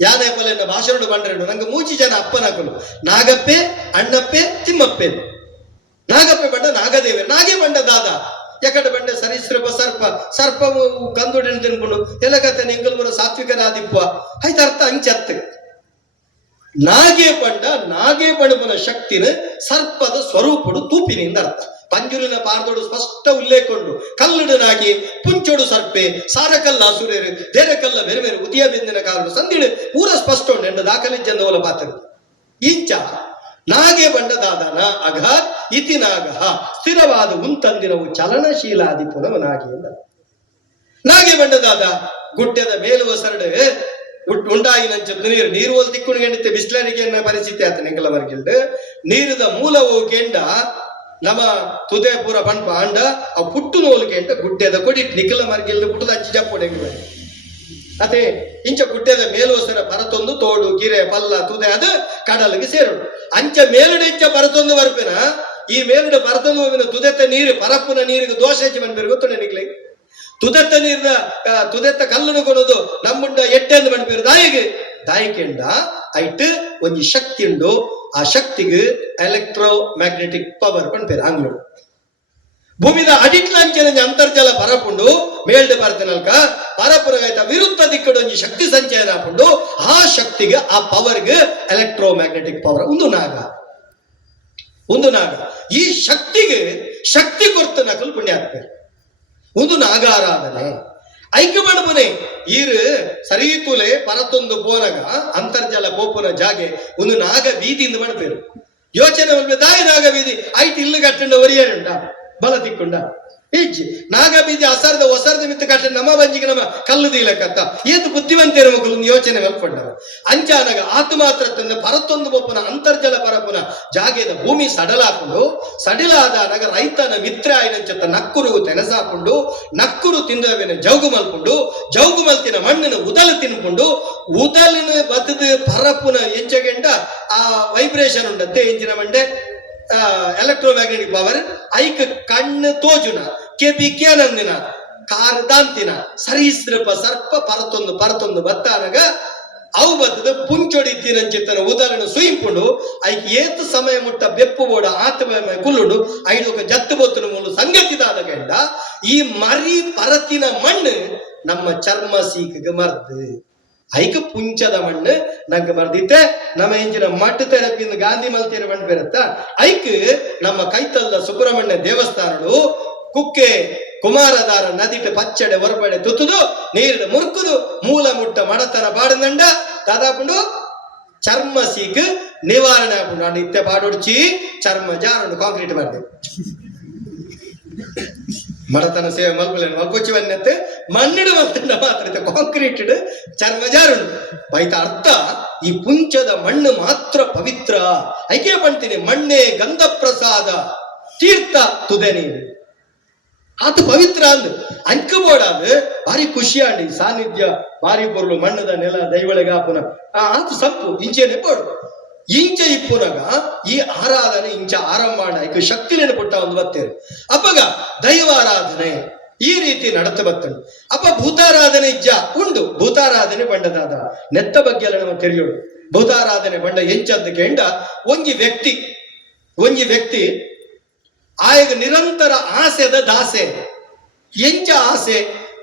ಯಾನೆ ಪೊಲೆನ ಭಾಷಣ ಬಂಡ್ರೆಂಡು ನಂಗೆ ಮೂಚಿ ಜನ ಅಪ್ಪನಕಲು ನಾಗಪ್ಪೆ ಅಣ್ಣಪ್ಪೆ ತಿಮ್ಮಪ್ಪೆ. ನಾಗಪ್ಪೆ ಬಂಡ ನಾಗದೇವೆ, ನಾಗೆ ಬಂಡ ದಾದ ಯಾಕಡೆ ಬಂಡೆ ಸರೀಸೃಪ ಸರ್ಪ ಸರ್ಪ ಕಂದುಡಿನ ತಿನ್ಕೊಂಡು ಎಲ್ಲ ಕತೆ ನಿಂಗಲ್ವರ ಸಾತ್ವಿಕನಾದಿಪ್ಪ ಆಯ್ತು ಅರ್ಥ ಅಂಚತ್ತ. ನಾಗೆ ಪಂಡಪನ ಶಕ್ತಿನ ಸರ್ಪದ ಸ್ವರೂಪಡು ತೂಪಿನಿಂದ ಅರ್ಥ. ಪಂಜುರಿನ ಪಾರ್ದೋಡು ಸ್ಪಷ್ಟ ಉಲ್ಲೇಖಂಡು ಕಲ್ಲುಡನಾಗಿ ಪುಂಚೋಡು ಸರ್ಪೆ ಸಾರಕಲ್ಲ ಸುರೇರು ದೇರಕಲ್ಲ ಬೇರೆ ಬೇರೆ ಉದಿಯ ಬಿಂದಿನ ಕಾರಣ ಸಂದಿಡು ಪೂರ ಸ್ಪಷ್ಟ ಉಂಡು ಎಂಡ ದಾಖಲಿಜ್ಜಂದವಲ ಪಾತ್ರ. ಇಂಚ ನಾಗೆ ಬಂಡದಾದನ ಅಘಾತ್ ಇತಿನಾಗ ಸ್ಥಿರವಾದ ಉಂತಂದಿನವು ಚಲನಶೀಲಾದಿ ಪುನವನಾಗಿ ಎಂದ. ನಾಗೆ ಬಂಡದಾದ ಗುಡ್ಡದ ಮೇಲುವ ಸರಡು ಉಂಡಾಯಿನಂಚದ್ದು ನೀರು ಓಲ್ ತಿಕ್ಕುಣು ಗೆಂಡಿತ್ತೆ ಬಿಸ್ಲರಿಗೆನ್ನ ಪರಿಸ್ಥಿತಿ ಆತ ನಿಂಗಲವರ್ಗಿಲ್ಡು ನೀರದ ಮೂಲವು ಗೆಂಡ ನಮ್ಮ ತುದೆ ಪೂರ ಪಂಪ ಅಂಡ ಅವು ಪುಟ್ಟು ನೋಲು ಗೆಂಡ ಗುಡ್ಡೆದ ಕೊಡಿ ನಿಖಲ ಮರ್ಗಿಲ್ದು ಪುಟ್ಟದ ಅಚ್ಚಿ ಜಪ್ಪೊಡೆಂಗ ಅದೇ ಇಂಚ ಗುಡ್ಡೆದ ಮೇಲೋಸರ ಪರತೊಂದು ತೋಡು ಗಿರೆ ಪಲ್ಲ ತುದೆ ಅದು ಕಡಲಿಗೆ ಸೇರೋಡು ಅಂಚ ಮೇಲುಡೆ ಇಂಚ ಪರತೊಂದು ಬರ್ಪಿನ ಈ ಮೇಲುಡೆ ಪರತೊಂದು ಹೋಗಿನ ತುದೆತ್ತ ನೀರು ಪರಪ್ಪನ ನೀರಿಗೆ ದೋಷ ಹೆಚ್ಚಿ ಬಂದ್ಬೇರು ಗೊತ್ತು ನಿಗ್ಲಿ. ತುದೆತ್ತ ನೀರಿನ ತುದೆತ್ತ ಕಲ್ಲನ್ನು ಕೊಡೋದು ನಮ್ಮುಂಡ ಎಟ್ಟೆಂದು ಬಂದ್ಬೇರು ದಾಯಿಕೆಂಡ ಐಟ್ ಒಂದು ಶಕ್ತಿ ಉಂಡು. ಆ ಶಕ್ತಿಗೆ ಎಲೆಕ್ಟ್ರೋ ಮ್ಯಾಗ್ನೆಟಿಕ್ ಪವರ್ ಪಂಪೇರು ಆಂಗ್ಲೋಡು. ಭೂಮಿದ ಅಡಿಟ್ಲಾಂಚನ ಅಂತರ್ಜಲ ಪರಪುಂಡು ಮೇಲ್ಡ್ ಬರ್ತನಲ್ಕ ಪರಪುರಗಾಯ್ತ ವಿರುದ್ಧ ದಿಕ್ಕಡು ಒಂಜಿ ಶಕ್ತಿ ಸಂಚಯನ ಹಾಕೊಂಡು ಆ ಶಕ್ತಿಗೆ ಆ ಪವರ್ಗೆ ಎಲೆಕ್ಟ್ರೋ ಮ್ಯಾಗ್ನೆಟಿಕ್ ಪವರ್ ಒಂದು ನಾಗ ಈ ಶಕ್ತಿಗೆ ಶಕ್ತಿ ಕೊರ್ತ ನಕಲು ಪುಣ್ಯ ಆಗ್ತದೆ. ಒಂದು ನಾಗಾರಾಧನೆ ಐಕ್ಯ ಬಣಪನೆ ಈರು ಸರೀತುಲೆ ಪರತೊಂದು ಪೋನಗ ಅಂತರ್ಜಲ ಪೋಪುನ ಜಾಗೆ ಒಂದು ನಾಗ ಬೀದಿಯಿಂದ ಬಣಪೇರು ಯೋಚನೆ ಮಲ್ಪೆ ದಾಯಿ ನಾಗ ಬೀದಿ ಐಟ್ ಇಲ್ಲು ಕಟ್ಟಂಡ ಒರಿಯರುಂಡ ಬಲ ತಿಕ್ಕೊಂಡ ಈಜ್ ನಾಗ ಬೀದಿ ಅಸರ್ದ ಹೊಸರ್ದ ಮಿತ್ತು ಕಟ್ಟ ನಮ್ಮ ಬಂಜಿಗೆ ನಮ್ಮ ಕಲ್ಲು ದೀಲಕತ್ತ ಏತು ಬುದ್ಧಿವಂತೇರ ಮಕ್ಕಳು ಯೋಚನೆ ಮಲ್ಕೊಂಡ ಅಂಚಾನಾಗ ಆತು ಮಾತ್ರ ತಂದ ಪರತೊಂದು ಬೊಪ್ಪನ ಅಂತರ್ಜಲ ಪರಪುನ ಜಾಗೆದ ಭೂಮಿ ಸಡಲಾಕೊಂಡು ಸಡಿಲಾದಾಗ ರೈತನ ಮಿತ್ರ ಆಯ್ನಂಚತ್ತ ನಕ್ಕುರುಗು ತೆನಸಾಕೊಂಡು ನಕ್ಕುರು ತಿಂದವಿನ ಜೌಗು ಮಲ್ತಿನ ಮಣ್ಣಿನ ಉದಲು ತಿನ್ಕೊಂಡು ಉದಲಿನ ಬತ್ತದ ಪರಪುನ ಎಂಚಗೆಂಡ ಆ ವೈಬ್ರೇಷನ್ ಉಂಡತ್ತೆ ಎಂಚಿನ ಮಂಡೆ ಎಲೆಕ್ಟ್ರೋಮ್ಯಾಗ್ನೆಟಿಕ್ ಪವರ್ ಐಕ್ ಕಣ್ಣು ತೋಜುನ ಕೆಬಿಕ್ಯಾನಂದಿನ ಕಾರ್ದಾಂತಿನ ಸರೀಸೃಪ ಸರ್ಪ ಪರತೊಂದು ಬತ್ತಾನಗ ಅವು ಬತ್ತದ ಪುಂಚೊಡಿತ್ತಿನಂಚಿತ್ತನ ಉದಲನ್ನು ಸುಯಿಂಪುಂಡು ಐಕ್ ಏತು ಸಮಯ ಮುಟ್ಟ ಬೆಪ್ಪು ಬೋಡ ಆತ್ಮ ಕುಲ್ಲುಂಡು ಐಡೋಕ ಜತ್ತು ಬೊತ್ತನ ಮೂಲ ಸಂಗತಿದಾದ ಗಂಡ ಈ ಮರಿ ಪರತಿನ ಮಣ್ಣು ನಮ್ಮ ಚರ್ಮ ಸೀಕಿಗೆ ಮರ್ದು ಐಕ ಪುಂಚದ ಮಣ್ಣು ನಂಗೆ ಮರ್ದಿತ್ತೆ ನಮ್ಮ ಎಂಜಿನ ಮಟ್ಟು ತೆರಪಿಂದ ಗಾಂಧಿ ಮಲ್ತೀರ ಮಣ್ಣು ಬೇರತ್ತ ಐಕ್ ನಮ್ಮ ಕೈತಲ್ದ ಸುಬ್ರಹ್ಮಣ್ಯ ದೇವಸ್ಥಾನಡು ಕುಕ್ಕೆ ಕುಮಾರದಾರ ನದಿಟ ಪಚ್ಚಡೆ ಹೊರಬಡೆ ತುತ್ತುದು ನೀರಿನ ಮುರುಕುದು ಮೂಲ ಮುಟ್ಟ ಮಡತನ ಬಾಡದಂಡ ದಾದಾಪುಂಡು ಚರ್ಮ ಸೀಕ್ ನಿವಾರಣೆ ಆಪುಂಡು ನಾನು ಇತ್ತೆ ಪಾಡೊಡ್ಚಿ ಚರ್ಮ ಜಾರುಂಡು ಕಾಂಕ್ರೀಟ್ ಮಾಡಿದೆ ಮಡತನ ಸೇವೆ ಮಲ್ಪಲೇನು ಮಲ್ಪೊಚ್ಚಿ ಬನ್ನತ್ತೆ ಮಣ್ಣಿಡು ಮಲ್ತಂಡ ಮಾತ್ರ ಕಾಂಕ್ರೀಟ್ ಚರ್ಮ ಜಾರುಂಡು ಬೈತ ಅರ್ಥ ಈ ಪುಂಚದ ಮಣ್ಣು ಮಾತ್ರ ಪವಿತ್ರ ಐಕೆ ಪಂತೀನಿ ಮಣ್ಣೆ ಗಂಧ ಪ್ರಸಾದ ತೀರ್ಥ ತುದೆ ನೀರು ಆತ ಪವಿತ್ರ ಅಂದ್ ಅಂಕಬೋಡಾದ ಭಾರಿ ಖುಷಿ ಆಂಡಿ ಸಾನ್ನಿಧ್ಯ ಭಾರಿ ಪೊರ್ಲು ಮಣ್ಣದ ನೆಲ ದೈವಳೆಗಾಪುನ ಆತ ಸಪ್ಪು ಇಂಚೆನೆ ಬೋಡು ಇಂಚ ಇಪ್ಪುನಗ ಈ ಆರಾಧನೆ ಇಂಚ ಆರಂಭ ಐಕ ಶಕ್ತಿ ನೆನಪುಟ್ಟ ಒಂದು ಬತ್ತೇರು ಅಪ್ಪಗ ದೈವಾರಾಧನೆ ಈ ರೀತಿ ನಡತ ಬತ್ತಂಡು ಅಪ್ಪ ಭೂತಾರಾಧನೆ ಇಜ್ಜ ಉಂಡು ಭೂತಾರಾಧನೆ ಬಂಡದಾದ ನೆತ್ತ ಬಗ್ಗೆ ಎಲ್ಲ ನಮ್ಮ ತೆರೆಯೋಡು ಭೂತಾರಾಧನೆ ಬಂಡ ಎಂಚಂತ ಕೆಂಡ ಒಂಜಿ ವ್ಯಕ್ತಿ ಆಯಗ ನಿರಂತರ ಆಸೆದ ದಾಸೆ ಎಂಚ ಆಸೆ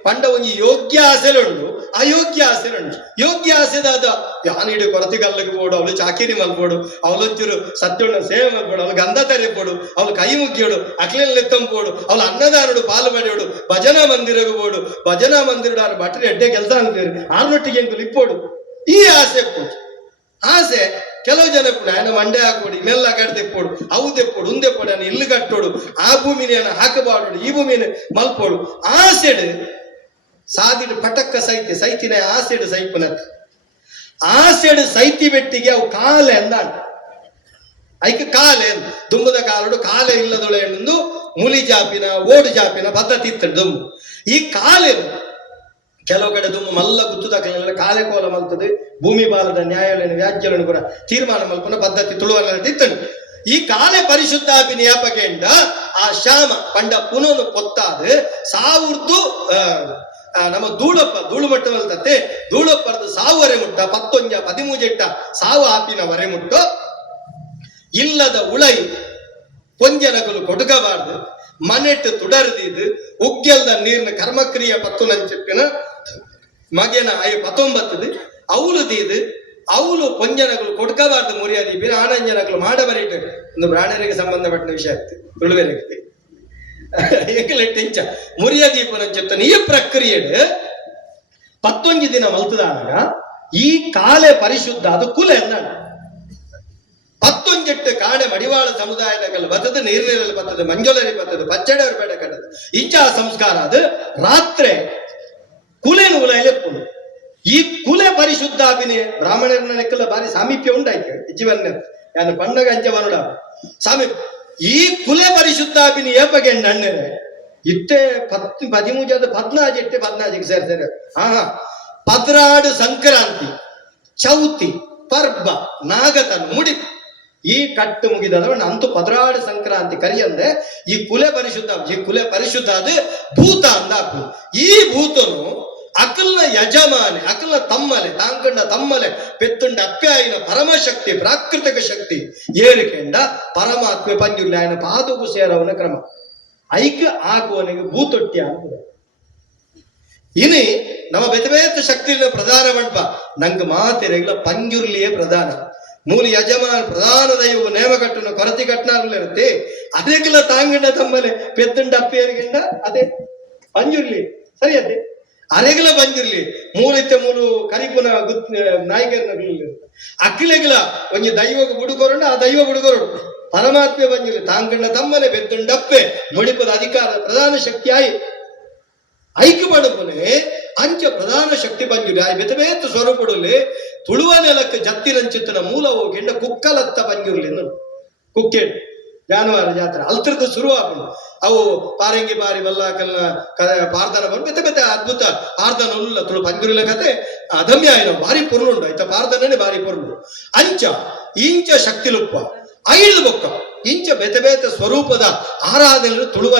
ಪಂಡ ಒಂಜಿ ಯೋಗ್ಯ ಆಸೆಲುಂಡು ಅಯೋಗ್ಯ ಆಸೆಲುಂಡು ಯೋಗ್ಯ ಆಸೆದಾದ ಯಾನಿಡು ಕೊರತಿಗಲ್ಲಿಗೆ ಬೋಡು ಅವಳು ಚಾಕಿರಿ ಮಲ್ಬೋಡು ಅವಳೊಂಚೂರು ಸತ್ಯುಣ್ಣ ಸೇವೆ ಮಲ್ಬೋಡು ಅವಳು ಗಂಧ ತೆರೆಬೋಡು ಅವಳು ಕೈ ಮುಗಿಯೋಡು ಅಕ್ಲೆಲ್ಲ ಎತ್ತಂಬೋಡು ಅವಳು ಅನ್ನದಾನಡು ಪಾಲು ಮಾಡಿಯೋಡು ಭಜನಾ ಮಂದಿರಗೆ ಬೋಡು ಭಜನಾ ಮಂದಿರ ಬಟ್ರೆ ಎಡ್ಡೆ ಕೆಲಸ ಅಂತೀರಿ ಆರ್ನೊಟ್ಟಿಗೆ ಎಂಕು ಲಿಪ್ಪೋಡು ಈ ಆಸೆ ಆಸೆ ಕೆಲವು ಜನ ನಾನು ಮಂಡೆ ಹಾಕೋಡು ಮೆಲ್ಲ ಗಡ್ ತೆಪ್ಪೋಡು ಅವು ತೆಪ್ಪೋಡು ಉಂದೆಪ್ಪೋಡು ನಾನು ಇಲ್ಲು ಕಟ್ಟೋಡು ಆ ಭೂಮಿನ ಹಾಕಬಾಡೋಡು ಈ ಭೂಮಿನ ಮಲ್ಪೋಡು ಆಸೆಡು ಸಾದಿಡು ಪಟಕ್ಕ ಸೈತಿನ ಆಸೆಡು ಸೈಪುನತ್ ಆಸೆಡು ಸೈತಿ ಬೆಟ್ಟಿಗೆ ಅವು ಕಾಲೆ ಅಂದಾಣ ಐಕ ಕಾಲೆ ದುಂಬದ ಕಾಲಡು ಕಾಲೆ ಇಲ್ಲದೊಳೆ ಎಂದು ಮುಲಿ ಜಾಪಿನ ಓಡು ಜಾಪಿನ ಪದ್ಧತಿ ಇತ್ತಡು ದುಂಬು ಈ ಕಾಲೆ ಕೆಲವು ಕಡೆ ದುಂಬು ಮಲ್ಲ ಗುತ್ತುದಾಗಲೆಲ್ಲ ಕಾಲೆ ಕೋಲ ಮಲ್ತದೆ ಭೂಮಿ ಬಾಲದ ನ್ಯಾಯಾಲಯ ವ್ಯಾಜ್ಯಗಳನ್ನು ಕೂಡ ತೀರ್ಮಾನ ಮಲ್ಪನ ಪದ್ಧತಿ ತುಳುವಲ್ಲಿ ಇತ್ತನು ಈ ಕಾಲೆ ಪರಿಶುದ್ಧಾಪಿ ನೇಪಕೆಂಡ ಆ ಶ್ಯಾಮ ಪಂಡ ಪುನೋನು ಪೊತ್ತಾದು ಸಾವುರ್ದು ನಮ್ಮ ಧೂಳು ಮಟ್ಟವಲ್ತತ್ತೆ ಧೂಳಪ್ಪರದು ಸಾವು ವರೆ ಮುಟ್ಟ 13 ಸಾವು ಆಪಿನ ವರೆ ಮುಟ್ಟು ಇಲ್ಲದ ಉಳೈ ಪೊಂಜನಗಳು ಕೊಡುಗಬಾರ್ದು ಮನೆಟ್ಟು ತುಡರ್ದಿದ್ದು ಉಗ್ಗೆಲ್ದ ನೀರಿನ ಕರ್ಮಕ್ರಿಯೆ 10 చెప్పిన ಮಗೇನ 19 ಅವಳು ದೀದು ಅವಳು ಪೊಂಜನಗಳು ಕೊಡ್ಕಬಾರ್ದು ಮುರಿಯಾದಿ ಬೇರೆ ಆನಂಜನಗಳು ಮಾಡಬರಿಟ್ಟು ಒಂದು ಪ್ರಾಣರಿಗೆ ಸಂಬಂಧಪಟ್ಟ ವಿಷಯ ಆಗ್ತದೆ ತುಳುವೆರಿಗೆ ಏಕಲೆಟ್ಟಿಂಚ ಮುರಿಯಾದೀಪನ ಚಿತ್ತ ಈ ಪ್ರಕ್ರಿಯೆಡು 11 ದಿನ ಮಲ್ತದಾಗ ಈ ಕಾಲೆ ಪರಿಶುದ್ಧ ಅದು ಕುಲೆ ಎಂದಾಣ 18 ಕಾಣೆ ಮಡಿವಾಳ ಸಮುದಾಯದಲ್ಲಿ ಬರ್ತದೆ ನೀರಿನಲ್ಲಿ ಬರ್ತದೆ ಮಂಜೋಲರಿ ಬರ್ತದೆ ಪಚ್ಚಡವರು ಬೇಡ ಕಟ್ಟದು ಇಂಚ ಸಂಸ್ಕಾರ ಅದು ರಾತ್ರಿ ಕುಲೆನು ಉಲೆಪ್ಪುದು ಈ ಕುಲೆ ಪರಿಶುದ್ಧಾಭಿನೇ ಬ್ರಾಹ್ಮಣರ ಲೆಕ್ಕಲ್ಲ ಬಾರಿ ಸಾಮೀಪ್ಯ ಉಂಟಾಯ್ತು ಜೀವನ ಯಾನು ಪಂಡಗ ಅಂಚವನುಡ ಸಾಮೀಪ್ಯ ಈ ಕುಲೆ ಪರಿಶುದ್ಧಾಭಿನಿ ಏಪಗೆ ನಣ್ಣರೆ ಇಟ್ಟೆ 14 ಸೇರ್ತಾರೆ ಪದ್ರಾಡು ಸಂಕ್ರಾಂತಿ ಚೌತಿ ಪರ್ಬ ನಾಗತನ ಮುಡಿ ಈ ಕಟ್ಟು ಮುಗಿದವ ಅಂತೂ 16 ಸಂಕ್ರಾಂತಿ ಕರಿಯಂದ್ರೆ ಈ ಕುಲೆ ಪರಿಶುದ್ಧ ಅದು ಭೂತ ಅಂದ ಈ ಭೂತನು ಅಕಲ್ನ ಯಜಮಾನೆ ಅಕಲ್ನ ತಮ್ಮಲೆ ತಾಂಕಂಡ ತಮ್ಮಲೆ ಪೆತ್ತುಂಡ ಅಪ್ಯಾಯಿನ ಪರಮಶಕ್ತಿ ಪ್ರಾಕೃತಿಕ ಶಕ್ತಿ ಏರಿಕೆಂಡ ಪರಮಾತ್ಮೆ ಪಂಜುರ್ಲಿ ఆయన ಪಾದಕ್ಕೂ ಸೇರವನ ಕ್ರಮ ಐಕ ಆಗುವನಿಗೆ ಭೂತೊಟ್ಟಿ ಅನ್ಬೋದು ಇನಿ ನಮ್ಮ ಬೆತಬೇತ ಶಕ್ತಿನ ಪ್ರಧಾನ ಮಂಟಪ ನಂಗೆ ಮಾತಿರಗಿಲ್ಲ ಪಂಜುರ್ಲಿಯೇ ಪ್ರಧಾನ ಮೂಲ ಯಜಮಾನ ಪ್ರಧಾನ ದೈವ ನೇಮಕಟ್ಟನ ಕೊರತಿ ಕಟ್ಟನಾಗಲೇ ಇರುತ್ತೆ ಅದಕ್ಕೆಲ್ಲ ತಾಂಗಂಡ ತಮ್ಮಲೆ ಪೆತ್ತುಂಡ ಅಪ್ಪಿಯರಿಗಿಂಡ ಅದೇ ಪಂಜುರ್ಲಿ ಸರಿ ಅದೇ ಅರೆಗಲ ಬಂದಿರ್ಲಿ ಮೂಲಿತ್ತೆ ಮೂಲು ಕರಿಪುನ ನಾಯಕರನ್ನ ಅಖಿಲೆಗಲ ಒಂಜಿ ದೈವಗ ಬುಡುಕೊರಂಡ ಆ ದೈವ ಬುಡುಕೊರಡು ಪರಮಾತ್ಮೆ ಬಂದಿರ್ಲಿ ತಾಂಕಂಡ ತಮ್ಮನೆ ಬೆತ್ತುಂಡಪ್ಪೆ ಮುಡಿಪದ ಅಧಿಕಾರ ಪ್ರಧಾನ ಶಕ್ತಿ ಆಯಿ ಐಕ್ಯ ಪಡುಪನೆ ಅಂಚ ಪ್ರಧಾನ ಶಕ್ತಿ ಬಂದಿರಿ ಆ ಬೆತಬೇತ ಸ್ವರೂಪಡುಲ್ಲಿ ತುಳುವ ನೆಲಕ್ಕೆ ಜತ್ತಿನಂಚಿತ್ತನ ಮೂಲ ಹೋಗಿಂಡ ಕುಕ್ಕಲತ್ತ ಬಂದಿರ್ಲಿ ಕುಕ್ಕೇಡು ಜಾನುವಾರು ಜಾತ್ರೆ ಅಲ್ತರದ ಶುರುವಾಪನು ಅವು ಪಾರಂಗಿ ಬಾರಿ ಬಲ್ಲಾಕಲ್ನ ಪಾರ್ದನ ಬಂದು ಬೆತ್ತ ಬೆತ್ತ ಅದ್ಭುತ ಪಾರ್ದನ ಉಲ್ಲ ತುಳು ಪಂಜುರಿಲ ಕತೆ ಅದಮ್ಯ ಆಯ್ನ ಭಾರಿ ಪೊರ್ಲುಂಡು ಆಯ್ತಾ ಪಾರ್ದನೇ ಭಾರಿ ಪೊರ್ಲು ಅಂಚ ಇಂಚ ಶಕ್ತಿಲುಪ್ಪ ಐದು ಬೊಕ್ಕ ಇಂಚ ಬೆತೆ ಬೇತೆ ಸ್ವರೂಪದ ಆರಾಧನೆ ತುಳುವ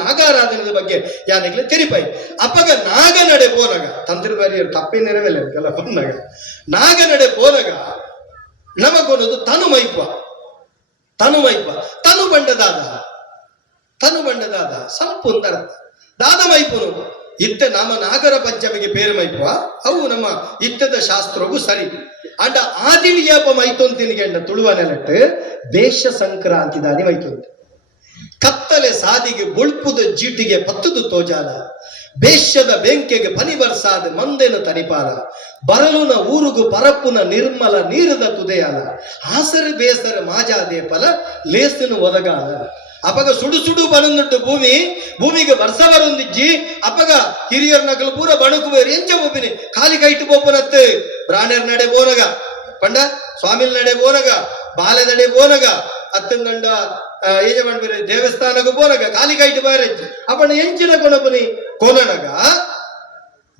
ನಾಗಾರಾಧನೆ ಬಗ್ಗೆ ಯಾನೆಗ್ಲೆ ತೆರಿಪಾಯಿ ಅಪ್ಪಗ ನಾಗ ನಡೆ ಪೋನಗ ತಂತ್ರ ಬಾರಿ ತಪ್ಪೇ ನೆರವೇಲೆ ಕೆಲ ಬಂದಾಗ ನಾಗ ನಡೆ ಪೋನಗ ನಮಗೊನ್ನದು ತನು ಮೈಪ ತನು ಬಂಡದಾದ ಸಂಪೂರ್ಣ ದಾದ ಮೈಪುನು ಇತ್ತೆ ನಮ್ಮ ನಾಗರ ಪಂಚಮಿಗೆ ಪೇರು ಮೈಪುವ ಅವು ನಮ್ಮ ಇತ್ತದ ಶಾಸ್ತ್ರವು ಸರಿ ಅಂಡ ಆದಿಳಿಯಪ ಮೈತೊಂತಿನಿಗೆಂಡ ತುಳುವ ನೆಲಟ್ಟು ದೇಶ ಸಂಕ್ರಾಂತಿ ದಾನಿ ಮೈತೊಂದು ಕತ್ತಲೆ ಸಾದಿಗೆ ಬುಳ್ಪುದ ಜೀಟಿಗೆ ಪತ್ತುದು ತೋಜಾಲ ಬೇಷ್ಯದ ಬೆಂಕೆಗೆ ಪನಿ ಬರ್ಸಾದ ಮಂದೆನ ತನಿಪಾಲ ಬರಲುನ ಊರುಗು ಪರಪ್ಪುನ ನಿರ್ಮಲ ನೀರದ ತುದೆಯಾಲ ಆಸರೆ ಬೇಸರ ಮಾಜಾದೇ ಫಲ ಲೇಸನು ಒದಗಾಲ ಅಪಗ ಸುಡು ಬಣನುಂಟು ಭೂಮಿಗೆ ವರ್ಷ ಬರೊಂದಿಜ್ಜಿ ಅಪಗ ಹಿರಿಯರ್ ನಕಲು ಪೂರ ಬಣುಕುವೇರು ಎಂಚ ಬೋಪಿನಿ ಖಾಲಿ ಕೈಟು ಬೋಪನತ್ತು ಪ್ರಾಣ್ಯರ್ ನಡೆ ಬೋನಗ ಪಂಡ ಸ್ವಾಮಿಲ್ ನಡೆ ಬೋನಗ ಬಾಲೆ ನಡೆ ಬೋನಗ ಅತ್ತಂದಂಡ ಯಜಮಾನ ದೇವಸ್ಥಾನಗೂ ಬೋನಗ ಖಾಲಿ ಕೈಟು ಬಾರಜ್ಜಿ ಅಪ್ಪಣ ಎಂಚಿನ ಕೊನಪನಿ ಕೊನನಗ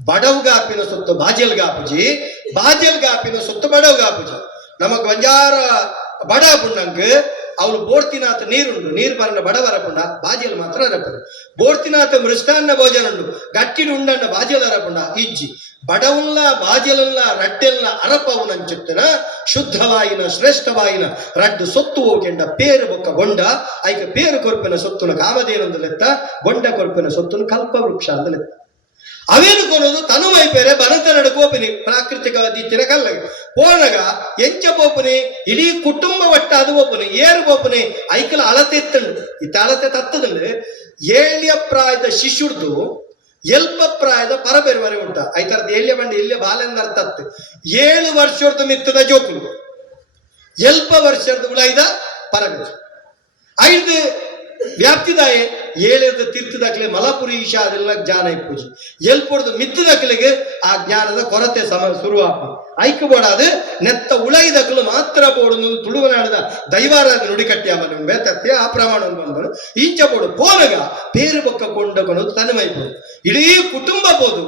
ಬಡವ್ಗಾಪಿನ ಸೊತ್ತು ಬಾಜೆಲ್ಗಾಪುಜಿ ಬಾಜೆಲ್ಗಾಪಿನ ಸೊತ್ತು ಬಡವ್ಗಾಪುಜಿ ನಮಗ್ ವಂಜಾರ ಬಡ ಪುಣ್ಣಂಗ್ ಅವಳು ಬೋರ್ತಿನಾಥ ನೀರುಂಡು ನೀರು ಬರನ ಬಡವರಪುಂಡ ಬಾಜಿಯಲ್ಲಿ ಮಾತ್ರ ಅರಪುಂಡ ಬೋರ್ತಿನಾಥ ಮೃಷ್ಟಾನ್ನ ಭೋಜನ ಉಂಡು ಗಟ್ಟಿಡು ಉಂಡನ್ನ ಬಾಜಿಯಲ್ಲಿ ಅರಪುಂಡ ಇಜ್ಜಿ ಬಡವುಲ್ಲ ಬಾಜಿಯಲ್ಲ ರಡ್ಡೆಲ್ಲ ಅರಪವುನಂಚುತ್ತನ ಶುದ್ಧವಾಯಿನ ಶ್ರೇಷ್ಠವಾಯಿನ ರಡ್ಡು ಸೊತ್ತು ಹೋಗೆಂಡ ಪೇರು ಬೊಕ್ಕ ಗೊಂಡ ಐಕ ಪೇರು ಕೊರ್ಪಿನ ಸೊತ್ತುನ ಕಾಮಧೇನಂದು ಲೆತ್ತ ಗೊಂಡ ಕೊರ್ಪಿನ ಸೊತ್ತುನ ಕಲ್ಪವೃಕ್ಷ ಅಂದ ಲೆತ್ತ ಅವೇನು ಕೊನೋದು ತನು ಮೈಪೇರೆ ಬನತ ನಡುಕೋಪಿನಿ ಪ್ರಾಕೃತಿಕ ದಿತ್ತಿನ ಕಲ್ಲಗೆ ಪೋನಗ ಎಂಚ ಬೋಪುನಿ ಇಡೀ ಕುಟುಂಬ ಒಟ್ಟ ಅದು ಬೋಪುನಿ ಏರು ಬೋಪುನಿ ಐಕಲ ಅಳತೆ ಎತ್ತಂಡು ಇತ್ತ ಅಳತೆ ತತ್ತದಂಡು 7 ಪ್ರಾಯದ ಶಿಶುಡ್ದು ಎಲ್ಪ ಪ್ರಾಯದ ಪರಬೆರುವರೆ ಉಂಟ ಐತರದ 7 ಬಂಡಿ ಇಲ್ಲೇ ಬಾಲೆಂದರ ತತ್ತು 7 ವರ್ಷದ ಮಿತ್ತದ ಜೋಕುಲು ಎಲ್ಪ ವರ್ಷದ ಉಳೈದ ಪರಬೆರು 5 ವ್ಯಾಪ್ತಿದಾಯೆ 7 ತೀರ್ಥದಾಗಲೇ ಮಲಪುರಿ ಈಶಾ ಅದೆಲ್ಲ ಜ್ಞಾನ ಇಪ್ಪುಜಿ ಎಲ್ಪೊಡ್ದು ಮಿತ್ತದಾಗಲಿಗೆ ಆ ಜ್ಞಾನದ ಕೊರತೆ ಶುರುವಾಪು ಐಕ್ಯ ಬೋಡಾದು ನೆತ್ತ ಉಳೈದಕ್ಕಲು ಮಾತ್ರ ಬೋಡು ತುಳುವನಾಡದ ದೈವಾರಾಧನೆ ನುಡಿಕಟ್ಟಿ ಅಮ್ಮನ ಬೇತತ್ತೆ ಆ ಪ್ರಮಾಣ ಬಂದನು ಇಂಚ ಬೋಡು ಪೋನಗ ಪೇರು ಬೊಕ್ಕ ಕೊಂಡಕೊನೋದು ತನುಮೈಪುಡು ಇಡೀ ಕುಟುಂಬ ಬೋದು